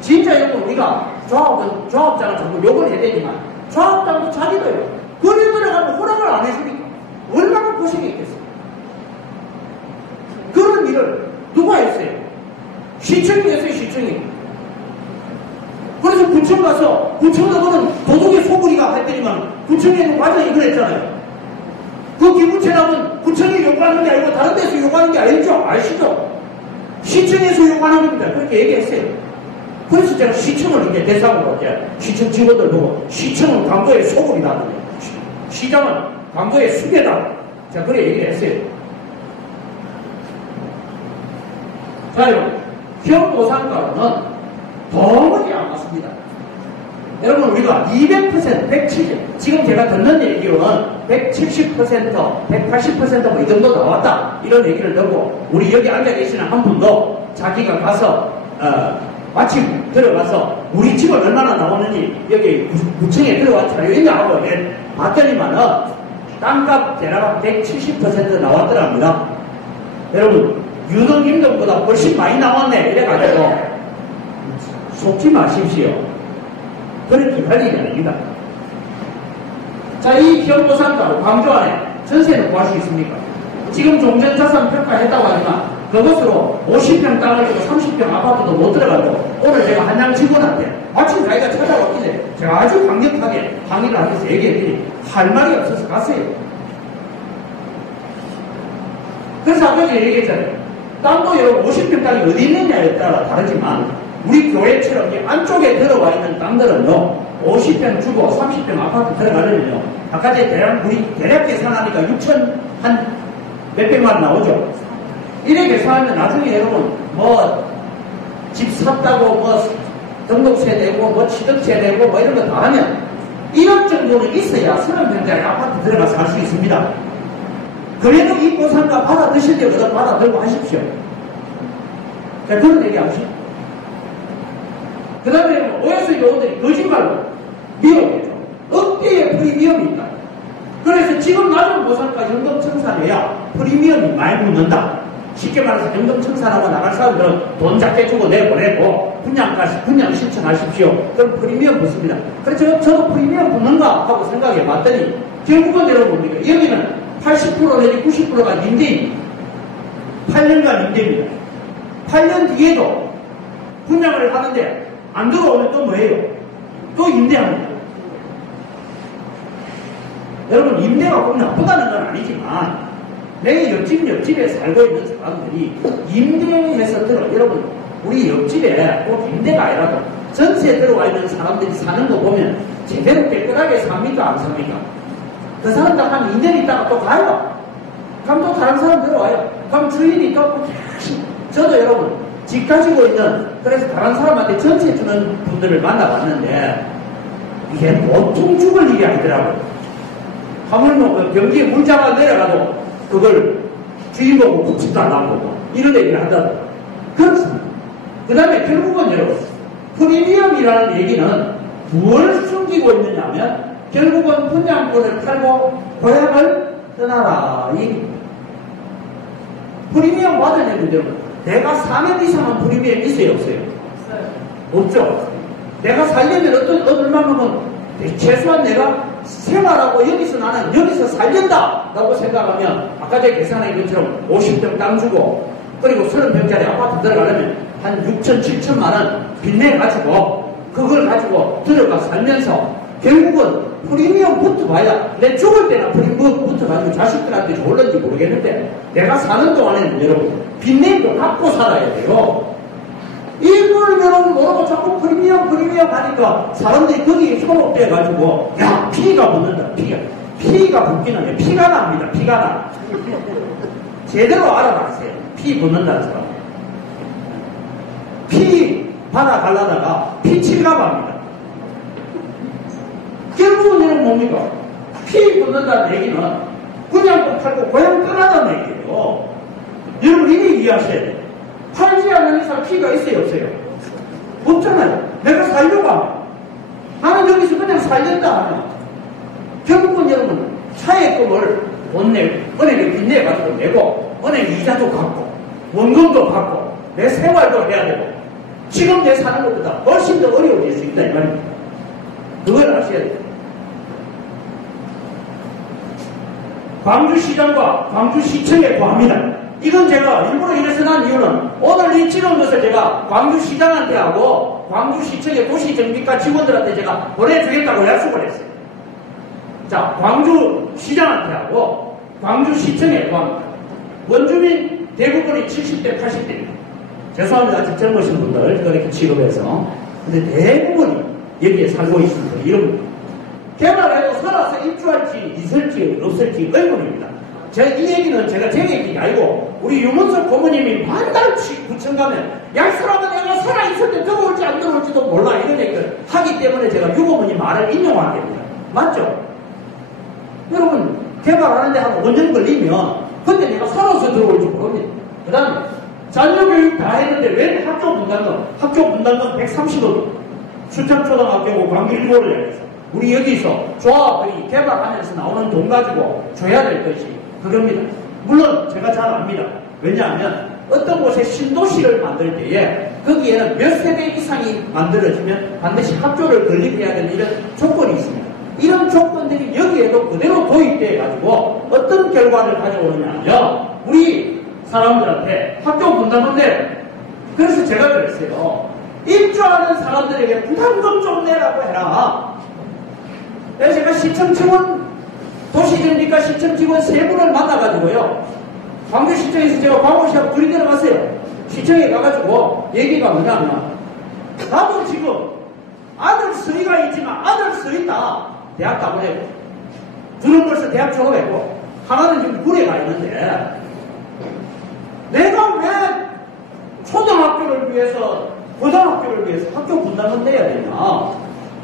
진짜 여러분 우리가 조합장을 자꾸 욕을 해야 되지만 조합장도 자기도요. 거기 들어가면 허락을 안 해주니까 얼마나 고생이 있겠어요. 그런 일을 누가 했어요? 시청이 했어요. 시청이. 그래서 구청 가서 구청장은 도둑의 소굴이가 했더니만 구청에는 과장이 그랬잖아요. 그 기부체납은 구청이 요구하는 게 아니고 다른 데서 요구하는 게 아니죠. 아시죠? 시청에서 요구하는 겁니다. 그렇게 얘기했어요. 그래서 제가 시청을 이제 대상으로 이제 시청 직원들 보고 시청은 광고의 소굴이다. 시장은 광고의 수괴다. 제가 그래 얘기를 했어요. 자, 여러분. 현보상가로는 도무지 안 맞습니다. 여러분, 우리가 200%, 170, 지금 제가 듣는 얘기로는 170%, 180% 뭐 이 정도 나왔다. 이런 얘기를 듣고, 우리 여기 앉아 계시는 한 분도 자기가 가서, 마침 들어가서 우리 집은 얼마나 나오는지 여기 구청에 들어와 자료 있냐고 봤더니만은 땅값 대략 170% 나왔더랍니다. 여러분, 유동임금보다 훨씬 많이 나왔네. 이래가지고, 속지 마십시오. 그렇게 할 일이 아닙니다. 자, 이 현보상가로 광주 안에 전세는 구할 수 있습니까? 지금 종전자산 평가했다고 하지만 그것으로 50평 땅을 주고 30평 아파트도 못 들어가고 오늘 제가 한양 직원한테 마침 자기가 찾아왔길래 제가 아주 강력하게 항의를 하면서 얘기했더니 할 말이 없어서 갔어요. 그래서 아까 제가 얘기했잖아요. 땅도 여러분 50평 땅이 어디 있느냐에 따라 다르지만 우리 교회처럼 이 안쪽에 들어와 있는 땅들은요 50평 주고 30평 아파트 들어가려면요 아까 제가 대략 계산하니까 6천 한 몇백만 나오죠. 이래 계산하면 나중에 여러분 뭐 집 샀다고 뭐 등록세 내고 뭐 취득세 내고 뭐 이런 거 다 하면 1억 정도는 있어야 30평짜리 아파트 들어가서 살 수 있습니다. 그래도 이 보상가 받아 드실 때보다 받아 들고 하십시오. 자, 그런 얘기 하십시오. 그 다음에 오해수 요원들이 거짓말로 미역이죠. 억대의 프리미엄이 있다. 그래서 지금 낮은 보상가 연금 청산해야 프리미엄이 많이 붙는다. 쉽게 말해서 연금 청산하고 나갈 사람들은 돈 작게 주고 내보내고 분양 신청하십시오. 그럼 프리미엄 붙습니다. 그래서 저도 프리미엄 붙는가 하고 생각해 봤더니 결국은 여러분 여기는 80% 내지 90%가 임대입니다. 8년간 임대입니다. 8년 뒤에도 분양을 하는데 안 들어오면 또 뭐예요? 또 임대합니다. 여러분 임대가 꼭 나쁘다는 건 아니지만 내 옆집에 살고 있는 사람들이 임대해서 여러분 우리 옆집에 꼭 임대가 아니라도 전세에 들어와 있는 사람들이 사는 거 보면 제대로 깨끗하게 삽니까 안 삽니까? 그 사람들 한 2년 있다가 또 가요. 그럼 또 다른 사람 들어와요. 그럼 주인이 또 저도 여러분 집 가지고 있는 그래서 다른 사람한테 전세 주는 분들을 만나봤는데 이게 보통 죽을 일이 아니더라고요. 하물며 그 경기에 물자가 내려가도 그걸 주인 보고 굽지도 않고 이런 얘기를 한다더라고요. 그렇습니다. 그 다음에 결국은 여러분 프리미엄이라는 얘기는 뭘 숨기고 있느냐 하면 결국은 분양권을 팔고 고향을 떠나라 이 얘기입니다. 프리미엄 받아내는 여러분 내가 4년 이상은 프리미엄 있어요 없어요? 없죠. 내가 살려면 얼마만은 최소한 내가 생활하고 나는 여기서 살린다 라고 생각하면 아까 제가 계산한 것처럼 50평 땅 주고 그리고 30평짜리 아파트 들어가려면 한 6천 7천만 원 빚내가지고 그걸 가지고 들어가 살면서 결국은 프리미엄 붙어봐야 내 죽을 때나 프리미엄 붙어가지고 자식들한테 좋을는지 모르겠는데 내가 사는 동안에는 여러분 빚내도 갚고 살아야 돼요. 이걸 여러분 모르고 자꾸 프리미엄 하니까 사람들이 거기에 현혹돼가지고 야 피가 붙는다. 피가 붙기는 해. 피가 납니다. 피가 나. 제대로 알아봤어요. 피 붙는다는 사람. 피 받아가려다가 피칠갑합니다. 결국은 얘는 뭡니까? 피 붙는다는 얘기는 분양권 팔고 고향 떠나다는 얘기예요. 여러분 이게 이해하셔야 돼요. 팔지 않는 이상 피가 있어요 없어요? 없잖아요. 내가 살려고 하면 나는 여기서 그냥 살린다 하면 결국은 여러분 차액금을 은행에 빚내가지고 내고, 은행 이자도 갚고, 원금도 받고, 내 생활도 해야 되고, 지금 내 사는 것보다 훨씬 더 어려워질 수 있다, 이 말입니다. 그걸 아셔야 돼요. 광주시장과 광주시청에 구합니다. 이건 제가 일부러 이래서 난 이유는 오늘 이 찍은 것을 제가 광주시장한테 하고 광주시청의 도시정비과 직원들한테 제가 보내주겠다고 약속을 했어요. 자, 광주시장한테 하고 광주시청에 구합니다. 원주민 대부분이 70대, 80대입니다. 죄송합니다. 아직 젊으신 분들 그렇게 취급해서. 근데 대부분이 여기에 살고 있습니다. 이런 개발해도 살아서 입주할지 있을지 없을지 의문입니다. 이 얘기는 제가 제 얘기 아니고 우리 유문석 고모님이 만달치 구청 가면 약사라면 내가 살아있을 때 들어올지 안 들어올지도 몰라 이런 얘기를 하기 때문에 제가 유고모님 말을 인용하게 됩니다. 맞죠? 여러분 개발하는데 한 5년 걸리면 근데 내가 살아서 들어올지 모릅니다. 그 다음에 자녀교육 다 했는데 왜 학교 분담금 130억 수창초등학교고 광주 1고를 향해서 우리 여기서 조합이 개발하면서 나오는 돈 가지고 줘야 될 것이 그겁니다. 물론 제가 잘 압니다. 왜냐하면 어떤 곳에 신도시를 만들 때에 거기에는 몇 세대 이상이 만들어지면 반드시 학교를 건립해야 되는 이런 조건이 있습니다. 이런 조건들이 여기에도 그대로 도입되어 가지고 어떤 결과를 가져오느냐면 우리 사람들한테 학교 분담금대 그래서 제가 그랬어요. 입주하는 사람들에게 부담금 좀 내라고 해라. 그래서 제가 시청 직원, 도시정비과 시청 직원 3분을 만나가지고요. 광주시청에서 제가 광고시하고 둘이 들어갔어요. 시청에 가가지고 얘기가 뭐냐면 나도 지금 아들 서희가 있지만 아들 서희 다 대학 다 보내고 둘은 벌써 대학 졸업했고 하나는 지금 군에 가 있는데 내가 왜 초등학교를 위해서 고등학교를 위해서 학교 분담금 내야 되냐.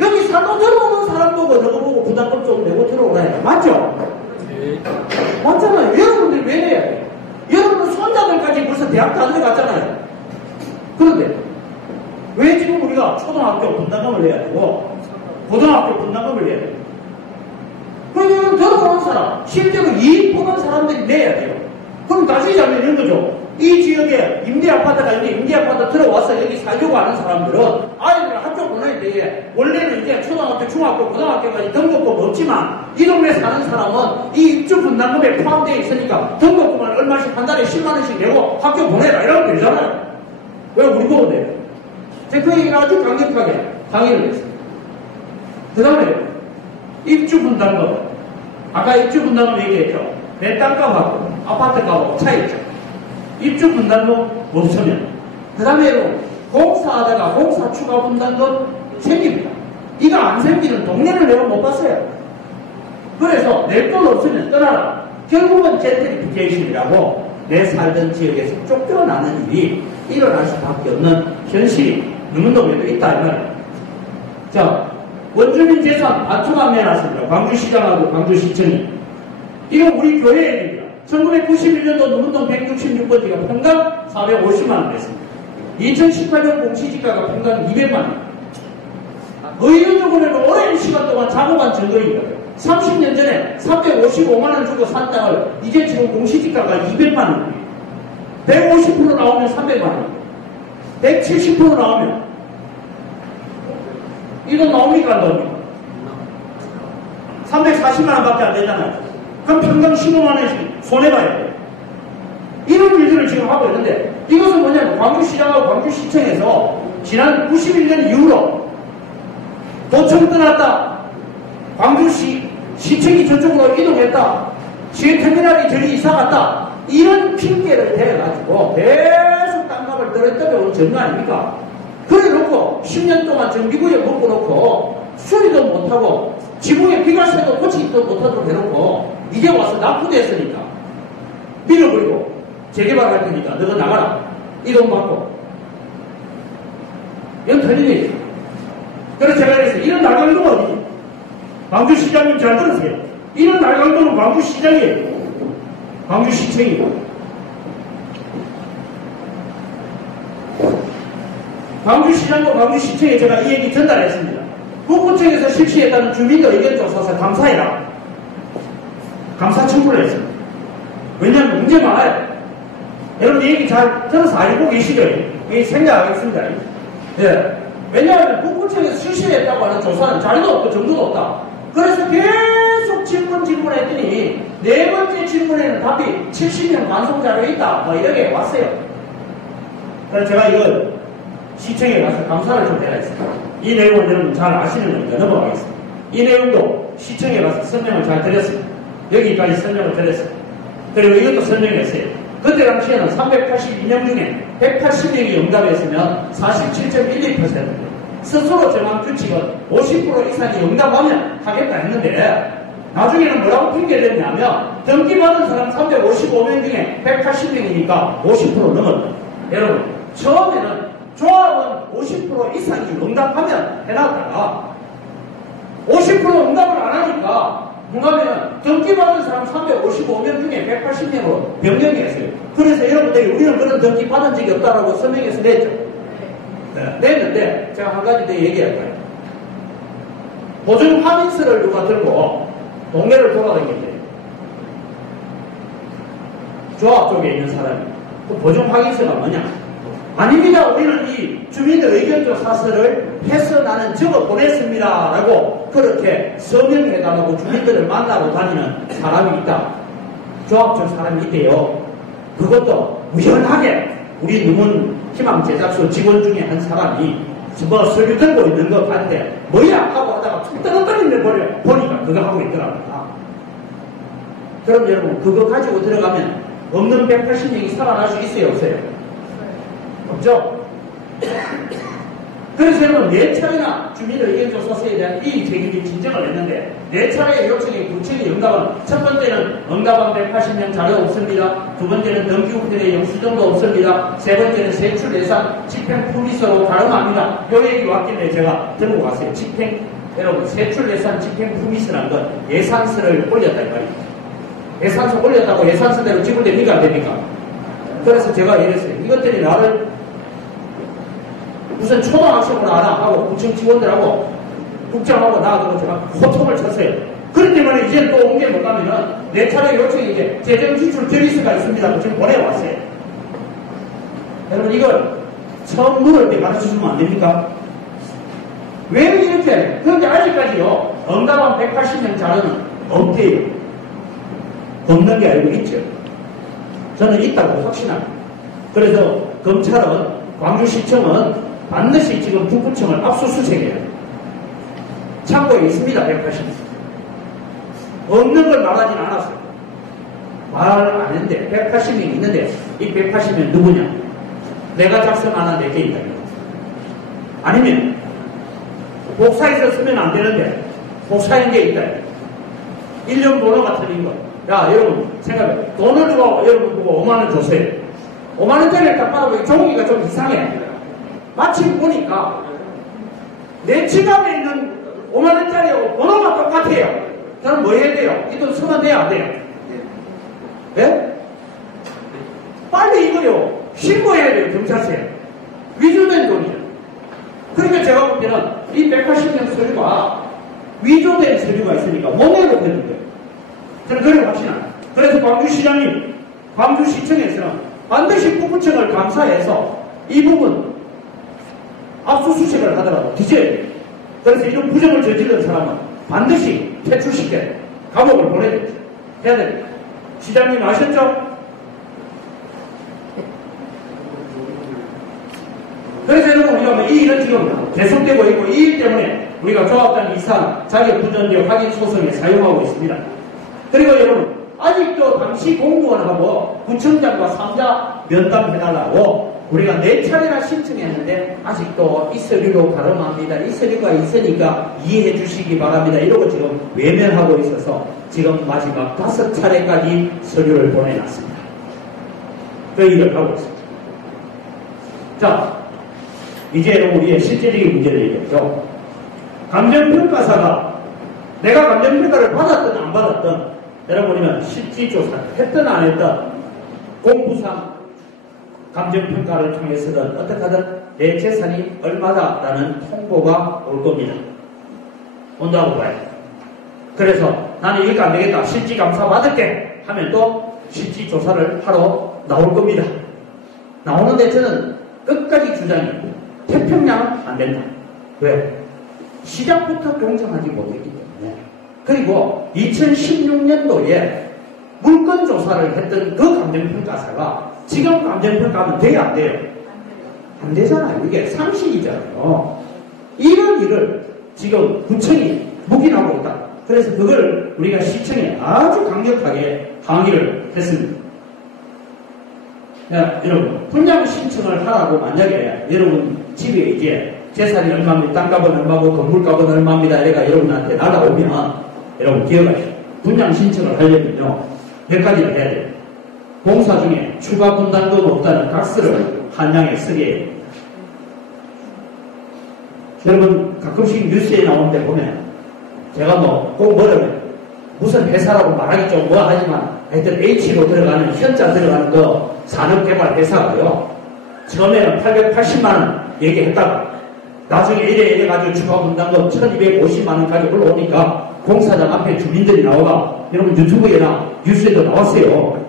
여기 살도 들어오는 사람 보고 너거 보고 부담금 좀 내고 들어오라 해요. 맞죠? 네. 맞잖아요. 여러분들 왜 내야 돼요? 여러분 손자들까지 벌써 대학 다 들어갔잖아요. 그런데 왜 지금 우리가 초등학교 분담금을 내야 되고 고등학교 분담금을 내야 돼요? 그러면 들어오는 사람 실제로 이익 보는 사람들이 내야 돼요. 그럼 다시 잡으면 이런 거죠. 이 지역에 임대아파트가 있는데 임대아파트 들어와서 여기 살려고 하는 사람들은 아이들을 학교 보낼 때에 원래는 이제 초등학교, 중학교, 고등학교까지 등록금 없지만 이 동네 사는 사람은 이 입주 분담금에 포함되어 있으니까 등록금을 얼마씩 한 달에 10만원씩 내고 학교 보내라 이러면 되잖아요. 왜 우리 보고 내요? 제가 그 얘기를 아주 강력하게 강의를 했습니다. 그 다음에 입주 분담금 아까 입주 분담금 얘기했죠. 내 땅값하고 아파트값하고 차이 있죠. 입주 분담금 없으면 그 다음에 공사하다가 공사 추가 분담금 생깁니다. 이거 안 생기는 동네를 내가 못 봤어요. 그래서 낼 돈 없으면 떠나라. 결국은 젠트리피케이션이라고 내 살던 지역에서 쫓겨나는 일이 일어날 수밖에 없는 현실이 능동에도 있다 이 말이에요. 자, 원주민 재산 반토막 내놨습니다. 광주시장하고 광주시청이. 이거 우리 교회 얘기입니다. 1991년도 누문동 166번지가 평당 450만원 됐습니다. 2018년 공시지가가 평당 200만원. 의료적으로는 오랜 시간 동안 작업한 증거입니다. 30년 전에 355만원 주고 산 땅을 이제 지금 공시지가가 200만원. 150% 나오면 300만원. 170% 나오면 이 돈 나옵니까 안 나옵니까? 340만원 밖에 안 되잖아요. 그럼 평당 15만원씩 손해봐야 돼요. 이런 일들을 지금 하고 있는데 이것은 뭐냐면 광주시장하고 광주시청에서 지난 91년 이후로 도청 떠났다. 광주시청이 저쪽으로 이동했다. 지혜터미널이 저리 이사갔다. 이런 핑계를 대가지고 계속 땅값을 떨어뜨려 온 정거 아닙니까? 그래 놓고 10년 동안 정비구역 먹고 놓고 수리도 못하고 지붕에 비과세도 고치기도 못하도록 해놓고 이제 와서 납부됐으니까 밀어버리고 재개발할 테니까 너가 나가라. 이 돈 받고. 이건 틀린 얘기죠. 그래서 제가 그래서 이런 날강도가 어디지? 광주시장님 잘 들으세요. 이런 날강도는 광주시장이에요. 광주시청이고. 광주시장과 광주시청에 제가 이 얘기 전달했습니다. 국구청에서 실시했다는 주민도 의견조사서 감사해라. 감사 청구를 했습니다. 왜냐하면 문제 많아요. 여러분 얘기 잘 들어서 알고 계시죠? 생각하겠습니다. 예. 왜냐하면 국부청에서 실시했다고 하는 조사는 자료도 없고 정도도 없다. 그래서 계속 질문했더니 네 번째 질문에는 답이 70년 반송자료에 있다. 뭐 이렇게 왔어요. 그래서 제가 이걸 시청에 가서 감사를 좀 해야 했습니다. 이 내용은 여러분 잘 아시는 거니까 넘어가겠습니다. 이 내용도 시청에 가서 설명을 잘 드렸습니다. 여기까지 설명을 드렸습니다. 그리고 이것도 설명했어요. 그때 당시에는 382명 중에 180명이 응답했으면 47.12%입니다. 스스로 정한 규칙은 50% 이상이 응답하면 하겠다 했는데 나중에는 뭐라고 핑계댔냐면 등기받은 사람 355명 중에 180명이니까 50% 넘었다. 여러분 처음에는 조합은 50% 이상이 응답하면 해놨다가 50% 응답을 안 하니까 뭔가면 등기받은 사람 355명 중에 180명으로 변경이 했어요. 그래서 여러분들이 우리는 그런 등기받은 적이 없다라고 설명해서 냈죠. 네, 냈는데 제가 한 가지 더 얘기할까요? 보증 확인서를 누가 들고 동네를 돌아다니는데 조합 쪽에 있는 사람이 그 보증 확인서가 뭐냐? 아닙니다. 우리는 이 주민의 의견조사서를 해서 나는 적어 보냈습니다. 라고 그렇게 서명해달라고 주민들을 만나러 다니는 사람이 있다. 조합적 사람이 있대요. 그것도 우연하게 우리 누문 희망제작소 직원 중에 한 사람이 뭐 서류 들고 있는 거 봤는데 뭐야? 하고 하다가 툭 떨어뜨리는 버려 보니까 그거 하고 있더랍니다. 그럼 여러분 그거 가지고 들어가면 없는 180명이 살아날 수 있어요? 없어요? 없죠? 그래서 여러분 4차례나 주민의 의견조사서에 대한 이의 제기를 진정을 했는데 4차례의 요청에 구청의 응답은 첫 번째는 응답한 180명 자료 없습니다. 두 번째는 등기우편의 영수증도 없습니다. 세 번째는 세출 예산 집행 품위서로 다름합니다. 요 얘기 왔길래 제가 들고 갔어요. 여러분 세출 예산 집행 품위서라는 건 예산서를 올렸다 이 말이죠. 예산서 올렸다고 예산서대로 지불됩니까 안 됩니까? 그래서 제가 이랬어요. 이것들이 나를 무슨 초등학생으로 알아 하고 구청 직원들하고 국장하고 나하고 제가 호통을 쳤어요. 그렇기 때문에 이제 또 온 게 뭐냐면은 내 차례 요청에 이제 재정 지출 결의서가 있습니다. 지금 보내왔어요. 여러분 이걸 처음 물을 때 가르쳐주면 안 됩니까? 왜 이렇게 해? 그런데 아직까지요 응답한 180명 자료는 없대요. 없는 게 알고 있죠. 저는 있다고 확신합니다. 그래서 검찰은 광주시청은 반드시 지금 북구청을 압수수색해야 돼요. 창고에 있습니다. 180명. 없는 걸 말하진 않았어요. 말 안 했는데 180명이 있는데 이 180명 누구냐? 내가 작성하는 내 개인다. 아니면 복사해서 쓰면 안 되는데 복사한 게 있다. 1년 번호가 틀린 거. 야 여러분 생각해. 돈을 주고 여러분 보고 5만원 줬어요. 5만원짜리를 딱 받아보니 종이가 좀 이상해. 마침 보니까 내 지갑에 있는 5만원짜리하고 번호가 똑같아요. 저는 뭐 해야 돼요? 이 돈 쓰면 돼요? 안 돼요? 네? 빨리 이거요 신고해야 돼요. 경찰서에. 위조된 돈이죠. 그러니까 제가 볼 때는 이 180명 서류가 위조된 서류가 있으니까 못 내놓겠는 거예요. 저는 그렇게 확신합니다. 그래서 광주시장님, 광주시청에서는 반드시 북구청을 감사해서 이 부분 압수수색을 하더라도 뒤져야 돼요. 그래서 이런 부정을 저지른 사람은 반드시 퇴출시켜 감옥을 보내야 됩니다. 시장님 아셨죠? 그래서 여러분 우리가 이 일은 지금 계속되고 있고 이 일 때문에 우리가 조합장 이상 자격 부전력 확인 소송에 사용하고 있습니다. 그리고 여러분 아직도 당시 공무원하고 구청장과 3자 면담해달라고 우리가 4차례나 신청했는데 아직도 이 서류로 가름합니다. 이 서류가 있으니까 이해해 주시기 바랍니다. 이러고 지금 외면하고 있어서 지금 마지막 5차례까지 서류를 보내놨습니다. 그 일을 하고 있습니다. 자, 이제 우리의 실제적인 문제를 얘기했죠. 감정평가사가 내가 감정평가를 받았든 안 받았든 여러분이면 실질조사를 했든 안 했든 공부상 감정평가를 통해서는 어떻게 하든 내 재산이 얼마다라는 통보가 올 겁니다. 온다고 봐요. 그래서 나는 이거 안 되겠다. 실지 감사 받을게. 하면 또 실지 조사를 하러 나올 겁니다. 나오는데 저는 끝까지 주장이 태평양은 안 된다. 왜? 시작부터 경청하지 못했기 때문에. 그리고 2016년도에 물건조사를 했던 그 감정평가사가 지금 감정평가하면 돼요, 안 돼요? 안 되잖아요. 이게 상식이잖아요. 이런 일을 지금 구청이 묵인하고 있다. 그래서 그걸 우리가 시청에 아주 강력하게 항의를 했습니다. 야, 여러분, 분양 신청을 하라고 만약에 여러분 집에 이제 재산이 얼마입니다, 땅값은 얼마고 건물값은 얼마입니다, 이래가 여러분한테 날아오면 여러분 기억하시오. 분양 신청을 하려면요, 몇 가지를 해야 돼요. 공사 중에 추가 분담금 없다는 각서를 한 장에 쓰게 해요. 여러분 가끔씩 뉴스에 나오는데 보면 제가 꼭 뭐라고요? 무슨 회사라고 말하기 좀 뭐 하지만 하여튼 H로 들어가는 현자 들어가는 그 산업개발 회사가요, 처음에는 880만원 얘기했다가 나중에 이래 가지고 추가 분담금 1250만원까지 올라오니까 공사장 앞에 주민들이 나오가, 여러분 유튜브에나 뉴스에도 나왔어요.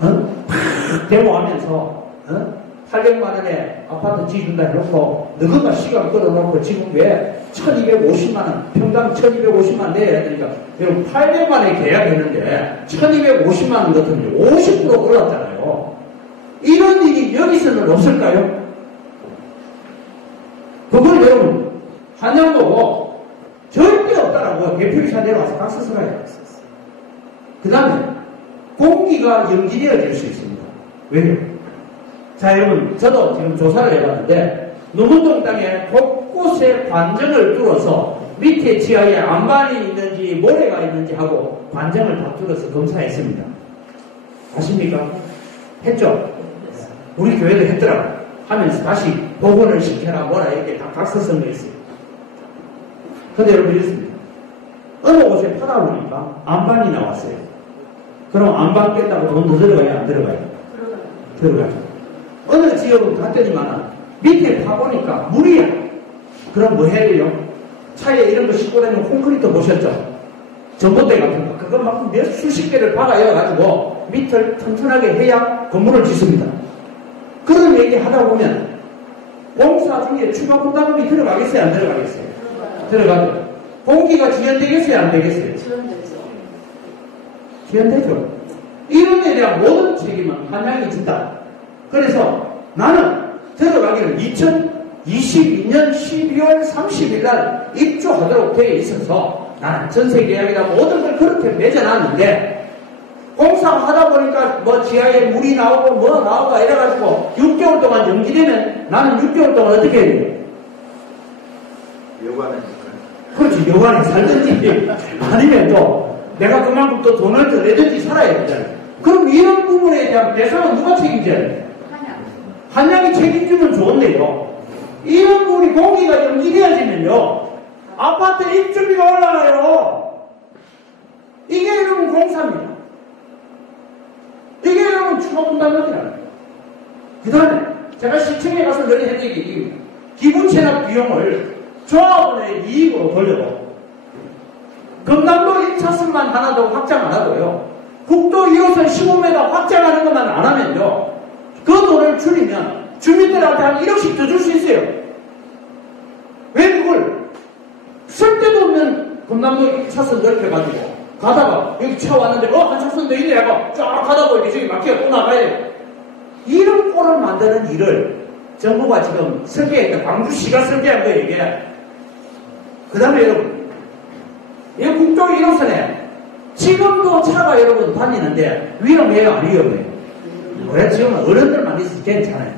팍 데모하면서 800만원에 아파트 지준다 해놓고 너희가 시간 끌어놓고 지금 왜 1250만원, 평당 1250만원 내야 되니까, 여러분 800만원에 계약했는데 1250만원 같은 게 50% 올랐잖아요. 이런 일이 여기서는 없을까요? 그걸 여러분 한양보고 절대 없다라고 대표이사 내려와서 각서 써가야 되겠어요. 그 다음에 공기가 연기되어질 수 있습니다. 왜요? 자, 여러분, 저도 지금 조사를 해봤는데 노문동 땅에 곳곳에 관정을 뚫어서 밑에 지하에 안반이 있는지 모래가 있는지 하고 관정을 다 뚫어서 검사했습니다. 아십니까? 했죠? 우리 교회도 했더라고요. 하면서 다시 복원을 시켜라 뭐라 이렇게 다 각서 쓴 거 있어요. 근데 여러분 이렇습니다. 어느 곳에 파다 보니까 안반이 나왔어요. 그럼 안반 깼다고 돈 더 들어가야 안 들어가요? 들어가죠. 어느 지역은 갔더니만 밑에 파보니까 물이야. 그럼 뭐 해야 돼요? 차에 이런 거 싣고 다니는 콘크리트 보셨죠? 전봇대 같은 거. 그거 막 몇 수십 개를 박아여가지고 밑을 튼튼하게 해야 건물을 짓습니다. 그런 얘기 하다 보면 공사 중에 추가 분담금이 들어가겠어요? 안 들어가겠어요? 들어가죠. 공기가 지연되겠어요? 안 되겠어요? 지연되죠. 이런 데 대한 모든 책임은 한양이 진다. 그래서 나는 들어가기를 2022년 12월 30일 날 입주하도록 되어 있어서 나는 전세계약이나 모든 걸 그렇게 맺어놨는데, 공사하다 보니까 뭐 지하에 물이 나오고 뭐 나오고 이래가지고 6개월 동안 연기되면 나는 6개월 동안 어떻게 해야 돼요? 여관에 그렇지, 여관에 살든지 아니면 또 내가 그만큼 또 돈을 더 내든지 살아야 되잖아요. 그럼 이런 부분에 대한 배상은 누가 책임져야 돼요? 한양이 책임지면 좋은데요, 이런 부분이 공기가 연기되어지면요 아파트 입주비가 올라가요. 이게 여러분 공사입니다. 이게 여러분 추가 분담금이라는 거예요. 그 다음에 제가 시청에 가서 늘 했던 얘기, 기부 체납 비용을 조합원의 이익으로 돌려고 금남로 1차선만 하나도 확장 안 하고요, 국도 2호선 15m 확장하는 것만 안 하면요, 그 돈을 줄이면 주민들한테 한 1억씩 더 줄 수 있어요. 왜 그걸 쓸데도 없는 금남로 1차선 넓혀가지고 가다가 여기 차 왔는데 한 차선 더 있네 하고 쫙 가다 보니까 저기 막히가 또 나가야 돼. 이런 꼴을 만드는 일을 정부가 지금 설계했다. 광주시가 설계한 거예요, 이게. 그 다음에 여러분, 이 국도 1호선에 지금도 차가 여러분 다니는데 위험해요, 안 위험해요? 그래, 지금 어른들만 있어서 괜찮아요.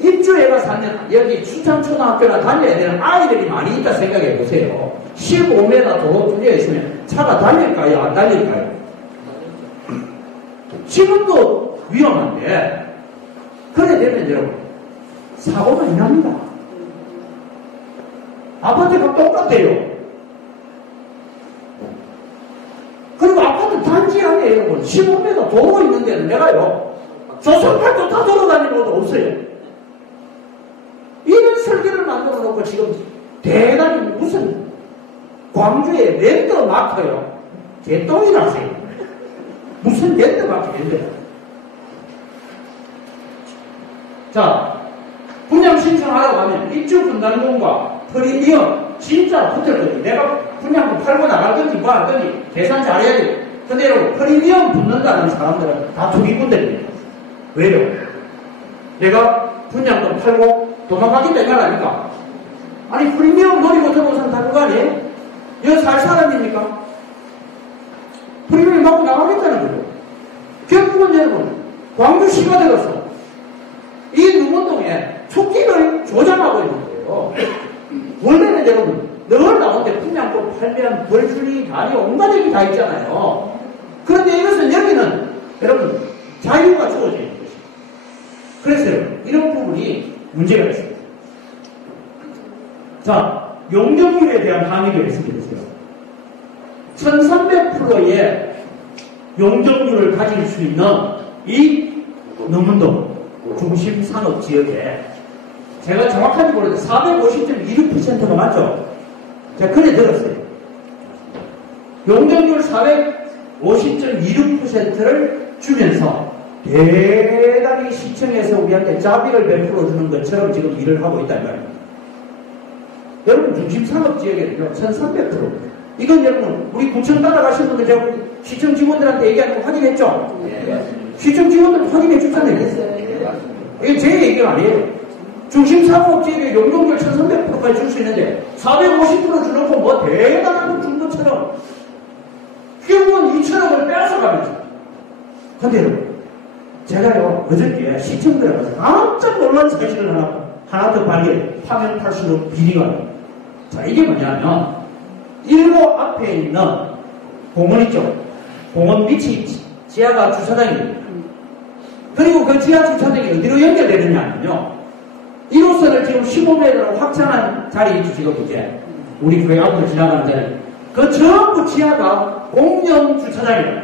입주해가 사는 여기 춘천초등학교나 다녀야 되는 아이들이 많이 있다 생각해 보세요. 15m 도로 뚫려 있으면 차가 달릴까요? 안 달릴까요? 지금도 위험한데, 그래 되면 여러분, 사고가 일어납니다. 아파트가 똑같아요. 그리고 아파트 단지 안에 여러분, 15m 도로 있는 데는 내가요, 조선팔도 다 돌아다니는 것도 없어요. 이런 설계를 만들어 놓고 지금 대단히 무슨 광주에 랜드마크요. 개똥이라세요. 무슨 랜드마크인데. 자, 분양 신청하라고 하면 입주 분담금과 프리미엄 진짜 붙을 거지. 내가 분양금 팔고 나갈 건지 뭐 할 건지 계산 잘해야지. 근데 여러분, 프리미엄 붙는다는 사람들은 다 투기꾼들입니다. 왜요? 내가 분양금 팔고 도망가기 때문이라니까. 아니, 프리미엄 노리고 들어오선 다른 거 아니에요? 여기 살 사람입니까? 프리미엄 받고 나가겠다는 거죠. 결국은 여러분, 광주시가 들어서 이 누문동에 축기를 조장하고 있는 거예요. 원래는 여러분, 늘 나오는데 분양금 팔면 벌줄이 다리 온갖 얘기 다 있잖아요. 그런데 이것은 여기는 여러분, 자유가 주어져 있는 것입니다. 그래서 이런 부분이 문제가 있습니다. 자, 용적률에 대한 함의를 말씀드렸어요. 1300%의 용적률을 가질 수 있는 이 노문동 중심 산업 지역에 제가 정확하게 모르는데 450.26%가 맞죠? 제가 그래 들었어요. 용적률 450.26%를 주면서 대단히 시청에서 우리한테 자비를 베풀어 주는 것처럼 지금 일을 하고 있다는 말입니다. 여러분, 중심산업지역에는요, 1300%. 이건 여러분, 우리 구청 따라가신 분들 제가 시청 직원들한테 얘기하는 거 확인했죠? 네. 시청 직원들 확인해 주잖아요. 이게 제 얘기가 아니에요. 중심산업지역에 용적률 1300%까지 줄 수 있는데 450% 주놓고 뭐 대단한 거 준 것처럼 결국은 2천억을 빼앗아가면서. 근데 여러분, 제가요, 어저께 시청 들어가서 깜짝 놀란 사실을 하나 더 파면팔수록 비리가. 자, 이게 뭐냐면, 일고 앞에 있는 공원 있죠? 공원 밑이 지하가 주차장입니다. 그리고 그 지하 주차장이 어디로 연결되느냐면요, 1호선을 지금 15m로 확장한 자리 있죠, 지금 이제. 우리 교회 앞으로 지나가는 자리. 그 전부 지하가 공영 주차장입니다.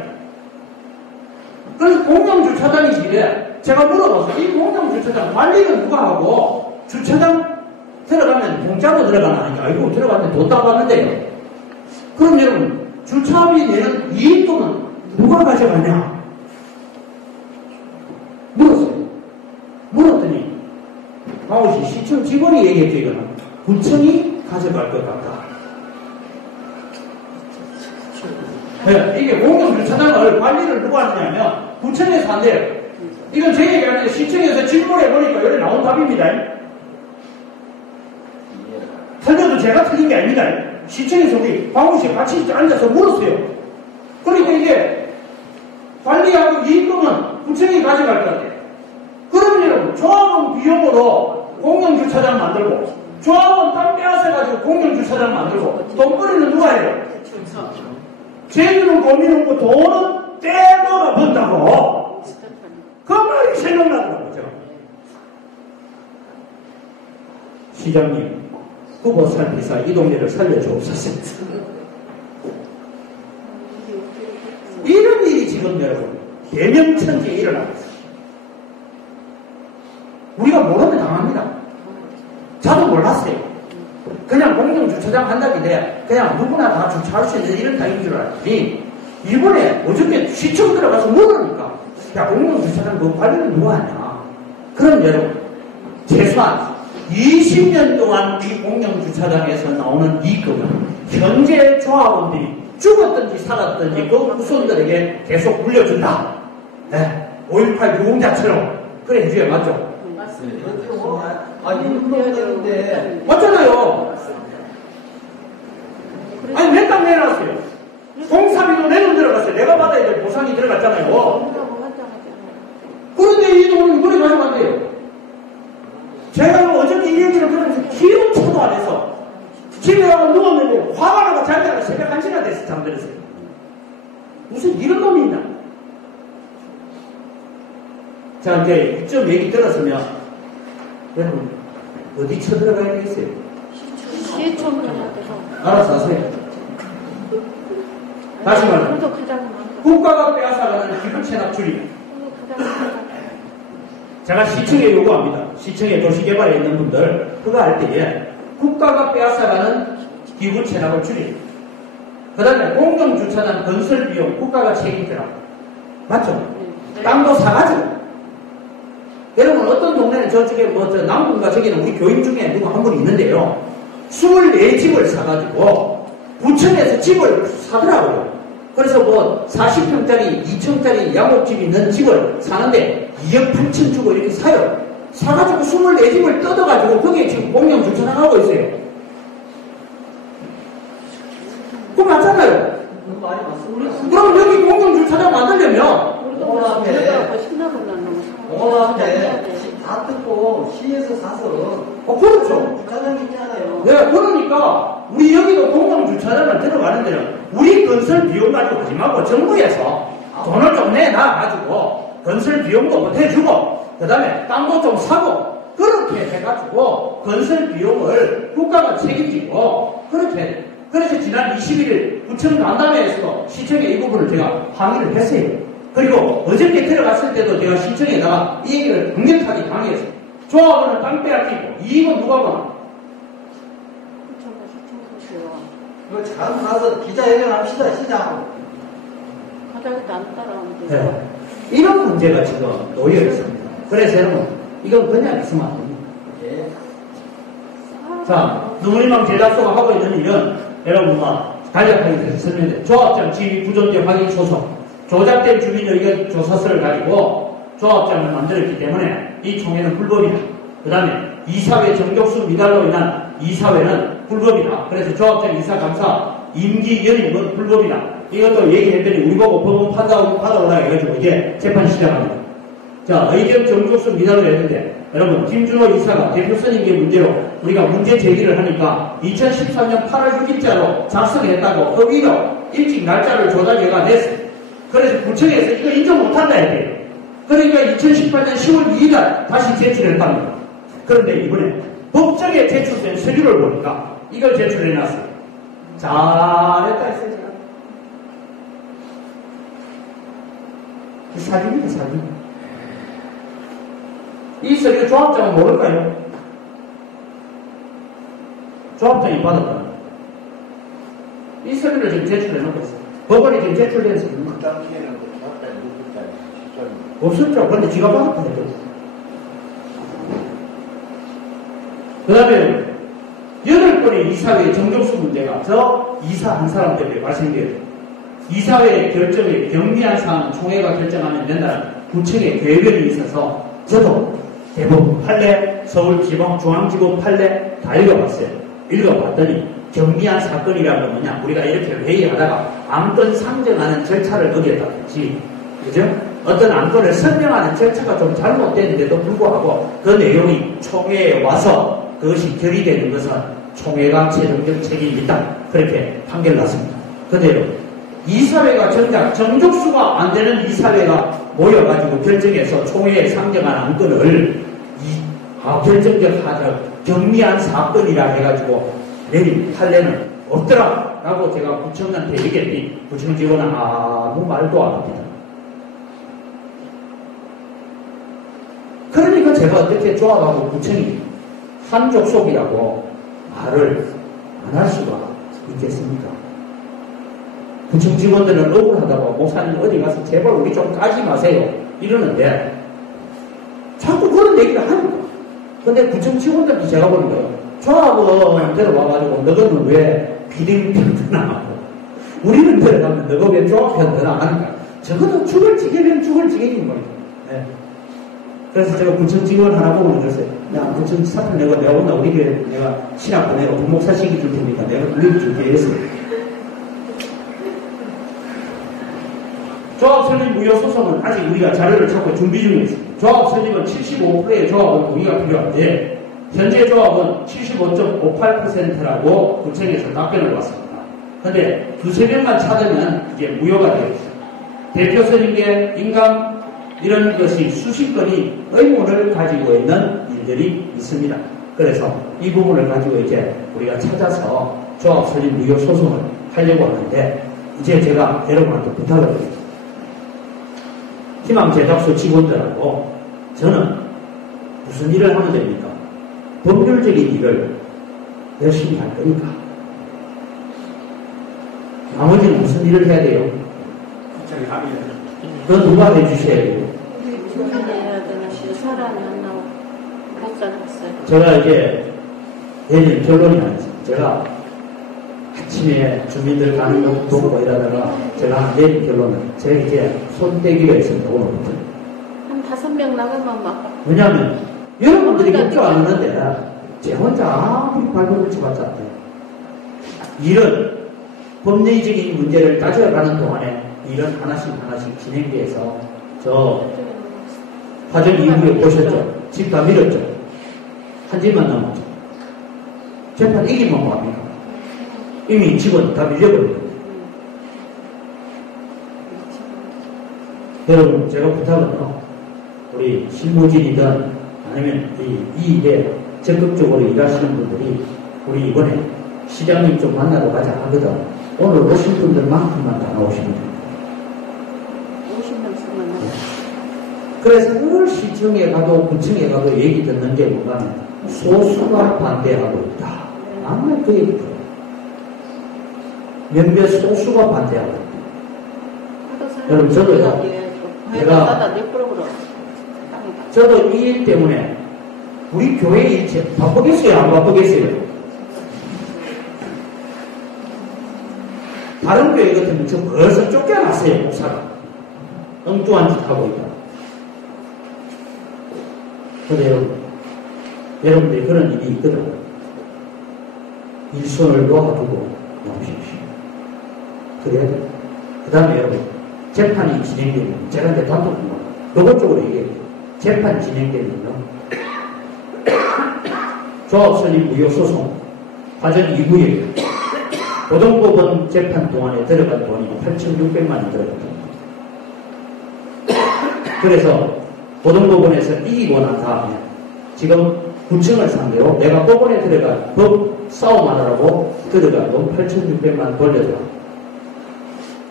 그래서 공영 주차장이길래 제가 물어봤어요. 이 공영 주차장 관리는 누가 하고 주차장 들어가면 공짜로 들어가나 하니까 아이고 들어갔는데 돈 따봤는데요. 그럼 여러분 주차비 내는 이익금은 누가 가져가냐? 물었어요. 물었더니 강호씨 시청 직원이 얘기했죠. 이거는 구청이 가져갈 것 같다. 네, 이게 공영 주차장을 관리를 누가 하느냐면 구청에서 한대요. 이건 제 얘기 아닌데 시청에서 질문해보니까 여기 나온 답입니다. 틀려도 제가 틀린 게 아닙니다. 시청에서 우리 광우씨 같이 앉아서 물었어요. 그러니까 이게 관리하고 이익금은 구청이 가져갈 것 같아요. 그럼 여러분 조합원 비용으로 공영주차장 만들고 조합원 땅 빼앗아가지고 공영주차장 만들고 돈벌이는 누가 해요? 제주는 고민 없고 돈은 떼먹어 본다고. 그 말이 생각나더라고요. 시장님, 후보 살피사 이 동네를 살려주옵소서. 이런 일이 지금 여러분 대명천지에 일어나고 있어요. 우리가 모르면 당합니다. 저도 몰랐어요. 그냥 공영주차장 한다길래 그냥 누구나 다 주차할 수 있는 이런 땅인 줄 알았더니 이번에 어저께 시청 들어가서 물으니까 야 공영주차장 그 관리는 누가 하냐. 그럼 여러분 최소한 20년 동안 이 공영주차장에서 나오는 이익금은 현재 조합원들이 죽었든지 살았든지 그 후손들에게 계속 물려준다. 네, 5.18 유공자처럼 그래 해줘야 맞죠? 맞습니다. 이름 넣어야 되는데 맞잖아요. 아니 몇 당 내놨어요. 공사비도 내돈 들어갔어요. 내가 받아야 될 보상이 들어갔잖아요. 그런데 이 돈은 누구리 가져간대요. 제가 어저께 이 얘기를 들으면서 기름차도 안 해서 집에 가서 누웠는데 화가 나고 잠자가 새벽 1시나 돼서 잠들었어요. 무슨 이런 놈이 있나? 자, 이제 이쯤 얘기 들었으면 여러분 어디 쳐들어가야 되겠어요? 시청 가야 돼서. 알아서 하세요. 다시 말해. 국가가 빼앗아가는 기부 체납 줄임. 제가 시청에 요구합니다. 시청에 도시개발에 있는 분들 그거 할 때에 국가가 빼앗아가는 기부 체납을 줄임. 그 다음에 공共주차장 건설 비용 국가가 책임져라. 맞죠? 땅도 사가지고. 여러분, 어떤 동네는 저쪽에 남군가 저기는 우리 교인 중에 누가 한 분 있는데요. 24집을 사가지고 부천에서 집을 사더라고요. 그래서 40평짜리, 2층짜리 양옥집이 있는 집을 사는데 2억 8천 주고 이렇게 사요. 사가지고 24집을 뜯어가지고 거기에 지금 공영주차장하고 있어요. 그거 맞잖아요. 많이 맞습니다. 그럼 여기 공영주차장 만들려면 공원 앞에 앞에 다 뜯고 시에서 사서 그렇죠. 주차장 있잖아요. 네, 그러니까 우리 여기도 공영주차장을 들어가는 데는 우리 건설 비용 가지고 하지 말고 정부에서 돈을 좀 내놔가지고 건설 비용도 보태주고 그 다음에 땅도 좀 사고 그렇게 해가지고 건설 비용을 국가가 책임지고 그렇게 그래서 지난 21일 부천 간담회에서도 시청에 이 부분을 제가 항의를 했어요. 그리고 어저께 들어갔을 때도 제가 시청에다가 이 얘기를 강력하게 강의했어요. 조합원은 땅 빼앗기고 이익은 누가 보나? 이거 잘 가서 기자회견합시다, 시장. 바닥에도 안 따라오는데. 네. 이런 문제가 지금 놓여 있습니다. 그래서 여러분, 이건 그냥 있으면 안 됩니다. 예. 자, 누구님만 제작소가 하고 있는 일은 여러분, 간략하게 설명해. 조합장 지위 부존재 확인 소송, 조작된 주민 의견 조사서를 가지고 조합장을 만들었기 때문에 이 총회는 불법이다. 그 다음에 이사회 정족수 미달로 인한 이사회는 불법이다. 그래서 조합장 이사감사 임기 연임은 불법이다. 이것도 얘기했더니 우리 보고 법원 받아오라 해가지고 이제 재판 시작합니다. 자, 의견 정족수 미달로 했는데 여러분, 김준호 이사가 대표 선임계 문제로 우리가 문제 제기를 하니까 2013년 8월 6일자로 작성했다고 허위로 일찍 날짜를 조작해가 냈어요. 그래서 구청에서 이거 인정 못한다 했대요. 그러니까 2018년 10월 2일날 다시 제출했답니다. 그런데 이번에 법정에 제출된 서류를 보니까 이걸 제출해놨어요. 잘했다 했어요, 제가. 사진입니다, 사진. 이 서류 조합장은 모를까요? 조합장이 받았다. 이 서류를 지금 제출해놓고 있어요. 법원에 지금 제출된 서류입니다. 그 당시에는 그 조합장이 누구였잖아요. 시절이. 없었죠. 그런데 지가 받았다 해도. 그 다음에 8건의 이사회 정족수 문제가 저 이사 한 사람 때문에 발생돼요. 이사회 결정에 경미한 사항은 총회가 결정하면 된다는 구청의 계획이 있어서 저도 대법원 판례, 서울지방중앙지법 판례 다 읽어봤어요. 읽어봤더니 경미한 사건이라는 건 뭐냐? 우리가 이렇게 회의하다가 안건 상정하는 절차를 어겼다든지, 그죠? 어떤 안건을 설명하는 절차가 좀 잘못됐는데도 불구하고 그 내용이 총회에 와서 그것이 결의되는 것은 총회가 최종적 책임이 있다. 그렇게 판결 났습니다. 그대로 이사회가 정작 정족수가 안 되는 이사회가 모여가지고 결정해서 총회에 상정한 안건을 결정적 경미한 사건이라 해가지고 내린 판례는 없더라 라고 제가 구청장한테 얘기했더니 구청 직원은 아무 말도 안 합니다. 그러니까 제가 어떻게 조합하고 구청이 한 족속이라고 말을 안 할 수가 있겠습니까? 구청 직원들은 억울하다고 목사님 어디 가서 제발 우리 좀 까지 마세요 이러는데 자꾸 그런 얘기를 하니까. 근데 구청 직원들도 제가 보는 거예요. 조합은 데려와가지고 너희는 왜 비대위편 나가고 우리는 데려가면 너가 왜 조합편 나가니까 적어도 죽을 지게면 죽을 지게인 거예요. 네. 그래서 제가 구청 직원 하나 보고 그랬어요. 야, 구청 사표 내가 온다 우리 교회 내가 신학 보내고 부목사 시기 줄 테니까 내가 우리 줄게 했어요. 조합 설립 무효 소송은 아직 우리가 자료를 찾고 준비 중에 있습니다. 조합 설립은 75%의 조합은 동의가 필요한데 현재 조합은 75.58%라고 구청에서 답변을 받습니다. 그런데 두세 명만 찾으면 이게 무효가 되어 있습니다. 대표 선임계 인감 이런 것이 수십 건이 의문을 가지고 있는 일들이 있습니다. 그래서 이 부분을 가지고 이제 우리가 찾아서 조합 설립 무효 소송을 하려고 하는데 이제 제가 여러분한테 부탁을 드립니다. 희망 제작소 직원들하고 저는 무슨 일을 하면 됩니까? 법률적인 일을 열심히 할 거니까 나머지는 무슨 일을 해야 돼요? 저기 합의를. 그건 누가 해주셔야 돼요? 우리 주민이 해야 되나 싶어 사람이 안 나오고 못 살았어요. 제가 이제 내일 결론이 나지. 제가 아침에 주민들 가는 것도 보고 이러다가 제가 내일 결론은 제가 이제 손 떼기로 했습니다. 오늘부터. 한 5명 나가면 막 왜냐하면 여러분들이 걱정 안 하는데 제 혼자 아무리 발버둥 쳐봤자 안 돼요. 일은 법리적인 문제를 따져가는 동안에 일은 하나씩 진행돼서 저 화정 이후에 보셨죠? 집 다 밀었죠? 한 집만 남았죠? 재판 이기면 뭐합니까? 이미 집은 다 밀려버려요. 여러분 제가 부탁은요, 우리 실무진이든 아니면 이 일에 적극적으로 일하시는 분들이 우리 이번에 시장님 좀 만나러 가자 하거든. 오늘 오신 분들만큼만 다 나오시면 됩니다. 50명씩만 나가. 그래서 늘 시청에 가도 구청에 가도 얘기 듣는 게 뭔가 하면 소수가 반대하고 있다. 아마 그 얘기 들어요. 몇몇 소수가 반대하고 있다. 여러분 저도요. 저도 이 일 때문에 우리 교회 일체 바쁘겠어요? 안 바쁘겠어요? 다른 교회 같으면 저 벌써 쫓겨났어요, 목사가. 엉뚱한 짓 하고 있다. 그래요. 여러분들이 그런 일이 있거든. 일손을 놓아두고 나오십시오. 그래야 돼. 그 다음에 여러분, 재판이 진행되면, 제가 이제 단독으로, 노골적으로 얘기해요. 재판 진행되면요. 조합 설립 무효 소송, 과정 이후에 고등법원 재판 동안에 들어간 돈이 8,600만 원 들어갔다. 그래서 고등법원에서 이기고 난 다음에 지금 구청을 상대로 내가 법원에 들어간 법 싸움하느라고 들어간 돈 8,600만 원 돌려줘.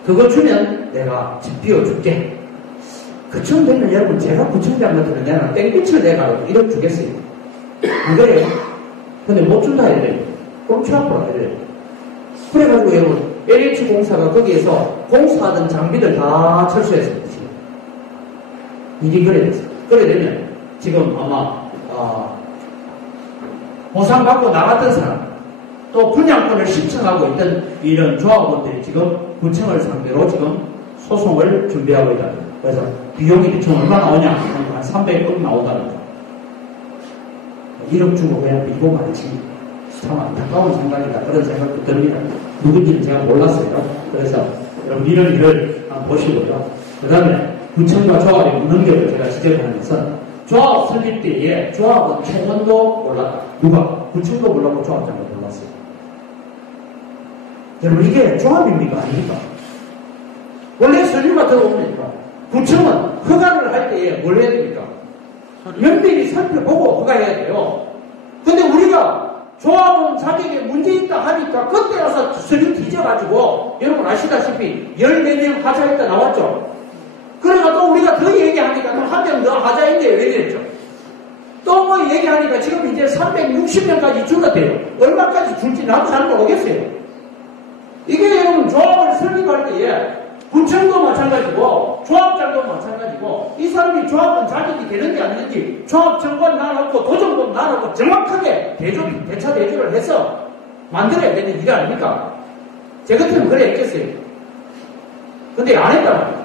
그거 주면 내가 집 비워줄게. 그쯤 되면 여러분 제가 구청장 같으면 내가 땡볕을 내가라고 1억 주겠어요. 안 그래요? 근데 못 준다 해야 돼요. 꼼치 앞으로 해야 돼요. 그래가지고 여러분 LH공사가 거기에서 공사하던 장비들 다 철수했습니다. 일이 그래 됐어요. 그래 되면 지금 아마 보상받고 나갔던 사람 또 분양권을 신청하고 있던 이런 조합원들이 지금 구청을 상대로 지금 소송을 준비하고 있다. 그래서 비용이 대충 얼마 나오냐? 한 300억 나오다는데 1억 주고 그냥 밀고 말지. 참 안타까운 생각이다. 그런 생각도 듭니다. 누군지는 제가 몰랐어요. 그래서 여러분 이런 일을 한번 보시고요. 그 다음에 구청과 조합의 문능력을 제가 지적하는 것은 조합 설립 때에 조합은 총원도 몰랐다. 누가? 구청도 몰랐고 조합장도 몰랐어요. 여러분 이게 조합입니까? 아닙니까? 원래 설립가 들어오니까 구청은 허가를 할 때에 뭘 해야 됩니까? 면밀히 살펴보고 허가해야 돼요. 근데 우리가 조합원 자격에 문제 있다 하니까 그때 와서 설립 뒤져가지고 여러분 아시다시피 14명 하자했다 나왔죠? 그러니까 또 우리가 더 얘기하니까 또 한 명 더 하자인데 왜 이랬죠? 또 뭐 얘기하니까 지금 이제 360명까지 줄었대요. 얼마까지 줄지 나도 잘 모르겠어요. 이게 여러분 조합을 설립할 때에 구청도 마찬가지고 조합장도 마찬가지고 이 사람이 조합원 자격이 되는지 안 되는지 조합청관 나눠놓고 도정도 나눠놓고 정확하게 대차 대조를 해서 만들어야 되는 일 아닙니까? 제 같으면 그래 했겠어요. 근데 안 했단 말이에요.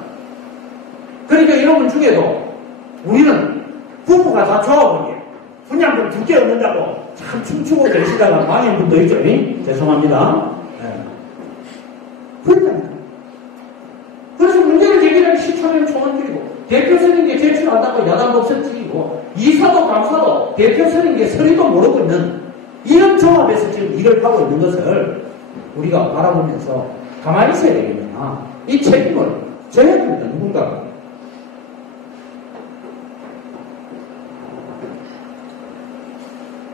그러니까 이런 중에도 우리는 부부가 다 조합원이에요. 분양금 2개 얻는다고 참 춤추고 계시다가 망한 분도 있죠. 죄송합니다. 그러니까 그래서 문제를 제기하는 시청은 총원들이고 대표 선임계 제출한다고 야당 법선직이고 이사도 감사도 대표 선임계 서리도 모르고 있는 이런 조합에서 지금 일을 하고 있는 것을 우리가 바라보면서 가만히 있어야 되겠느냐. 이 책임을 져야 됩니다. 누군가.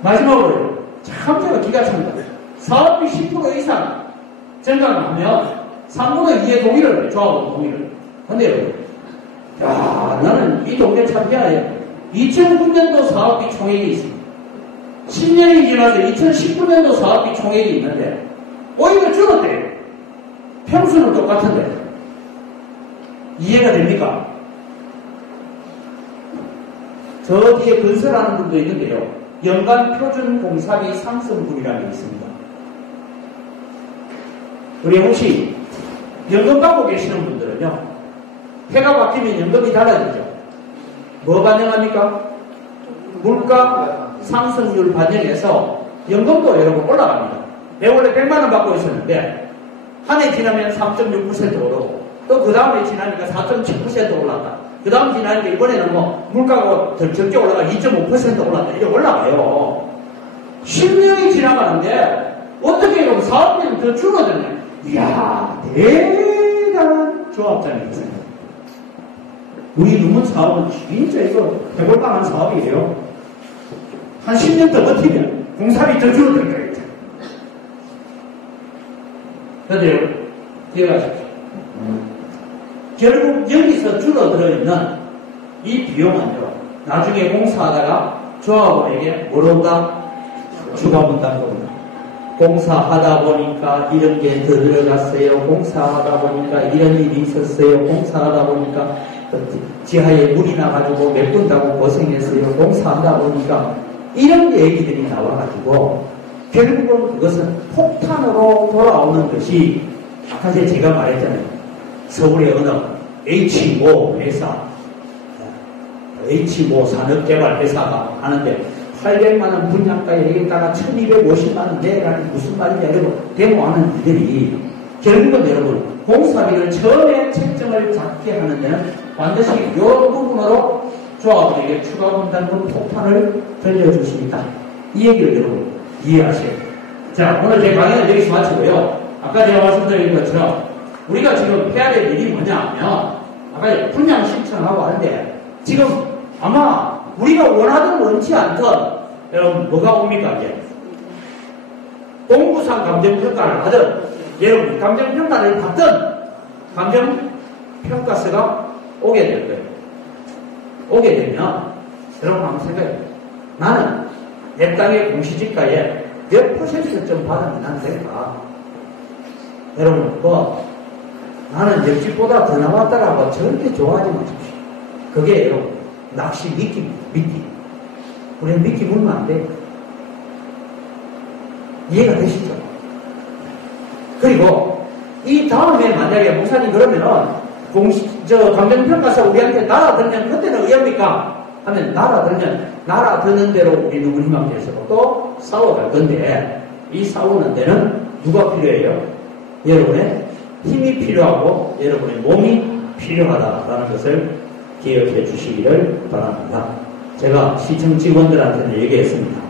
마지막으로 참 제가 기가 찹니다. 사업비 10% 이상 증가하면 3분의 2의 동의를 조합원 동의를. 근데 야 나는 이 동네 참 희한해요. 2009년도 사업비 총액이 있습니다. 10년이 지나서 2019년도 사업비 총액이 있는데 오히려 줄었대요. 평수는 똑같은데 이해가 됩니까? 저 뒤에 건설하는 분도 있는데요. 연간 표준 공사비 상승분이라는 게 있습니다. 우리 혹시 연금 받고 계시는 분들은요, 해가 바뀌면 연금이 달라지죠. 뭐 반영합니까? 물가 상승률 반영해서 연금도 여러분 올라갑니다. 내가 원래 100만 원 받고 있었는데 한 해 지나면 3.6% 오르고 또 그 다음에 지나니까 4.7% 올랐다. 그 다음 지나니까 이번에는 뭐 물가가 더 적게 올라가 2.5% 올랐다. 이렇게 올라가요. 10년이 지나가는데 어떻게 보면 사업비는 더 줄어드네. 이야, 대단한 조합장이었어요. 우리 누문 사업은 진짜 이거 해볼만한 사업이에요. 한 10년 더 버티면 공사비 더 줄어들 거예요. 그런데요, 기억하십시오. 결국 여기서 줄어들어 있는 이 비용은요, 나중에 공사하다가 조합원에게 뭐로 온다? 추가 분담금 온다. 공사하다 보니까 이런 게 더 들어갔어요. 공사하다 보니까 이런 일이 있었어요. 공사하다 보니까 지하에 물이 나가지고 몇 분 타고 고생했어요. 공사하다 보니까 이런 얘기들이 나와가지고 결국은 그것은 폭탄으로 돌아오는 것이 아까 제가 말했잖아요. 서울의 어느 H모 회사, H모 산업개발회사가 하는데 800만 원 분양가에 여기다가 1250만 원 내라니 무슨 말이냐 여러분 데모하는 이들이 결국은 여러분 공사비를 처음에 책정을 잡게 하는 데는 반드시 이 부분으로 조합원에게 추가 분담금 폭탄을 들려주십니다. 이 얘기를 여러분 이해하셔야 돼요. 자, 오늘 제 강의는 여기서 마치고요. 아까 제가 말씀드린 것처럼 우리가 지금 해야 될 일이 뭐냐 하면 아까 분양 신청하고 하는데 지금 아마 우리가 원하든 원치 않든 여러분 뭐가 옵니까 이제 공부상 감정평가를 하든 여러분 감정평가를 받든 감정평가서가 오게 될 거예요. 오게 되면 여러분 한번 생각해요. 나는 내 땅의 공시지가에 몇 %좀 받으면 난 될까? 여러분 나는 옆집보다 더 나왔다라고 절대 좋아하지 마십시오. 그게 여러분 낚시 미끼. 우리는 미끼 물면 안 돼. 이해가 되시죠? 그리고 이 다음에 만약에 목사님 그러면은 감정평가서 우리한테 날아들면 그때는 의합니까? 하면 날아드는 대로 우리 누구님한테서 또 싸워갈 건데 이 싸우는 데는 누가 필요해요? 여러분의 힘이 필요하고 여러분의 몸이 필요하다라는 것을 기억해 주시기를 바랍니다. 제가 시청 직원들한테는 얘기했습니다.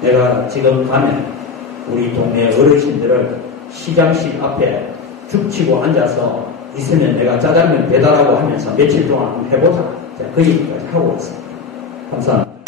내가 지금 가면 우리 동네 어르신들을 시장실 앞에 죽치고 앉아서 있으면 내가 짜장면 배달하고 하면서 며칠 동안 해보자. 자, 그 얘기까지 하고 있습니다. 감사합니다.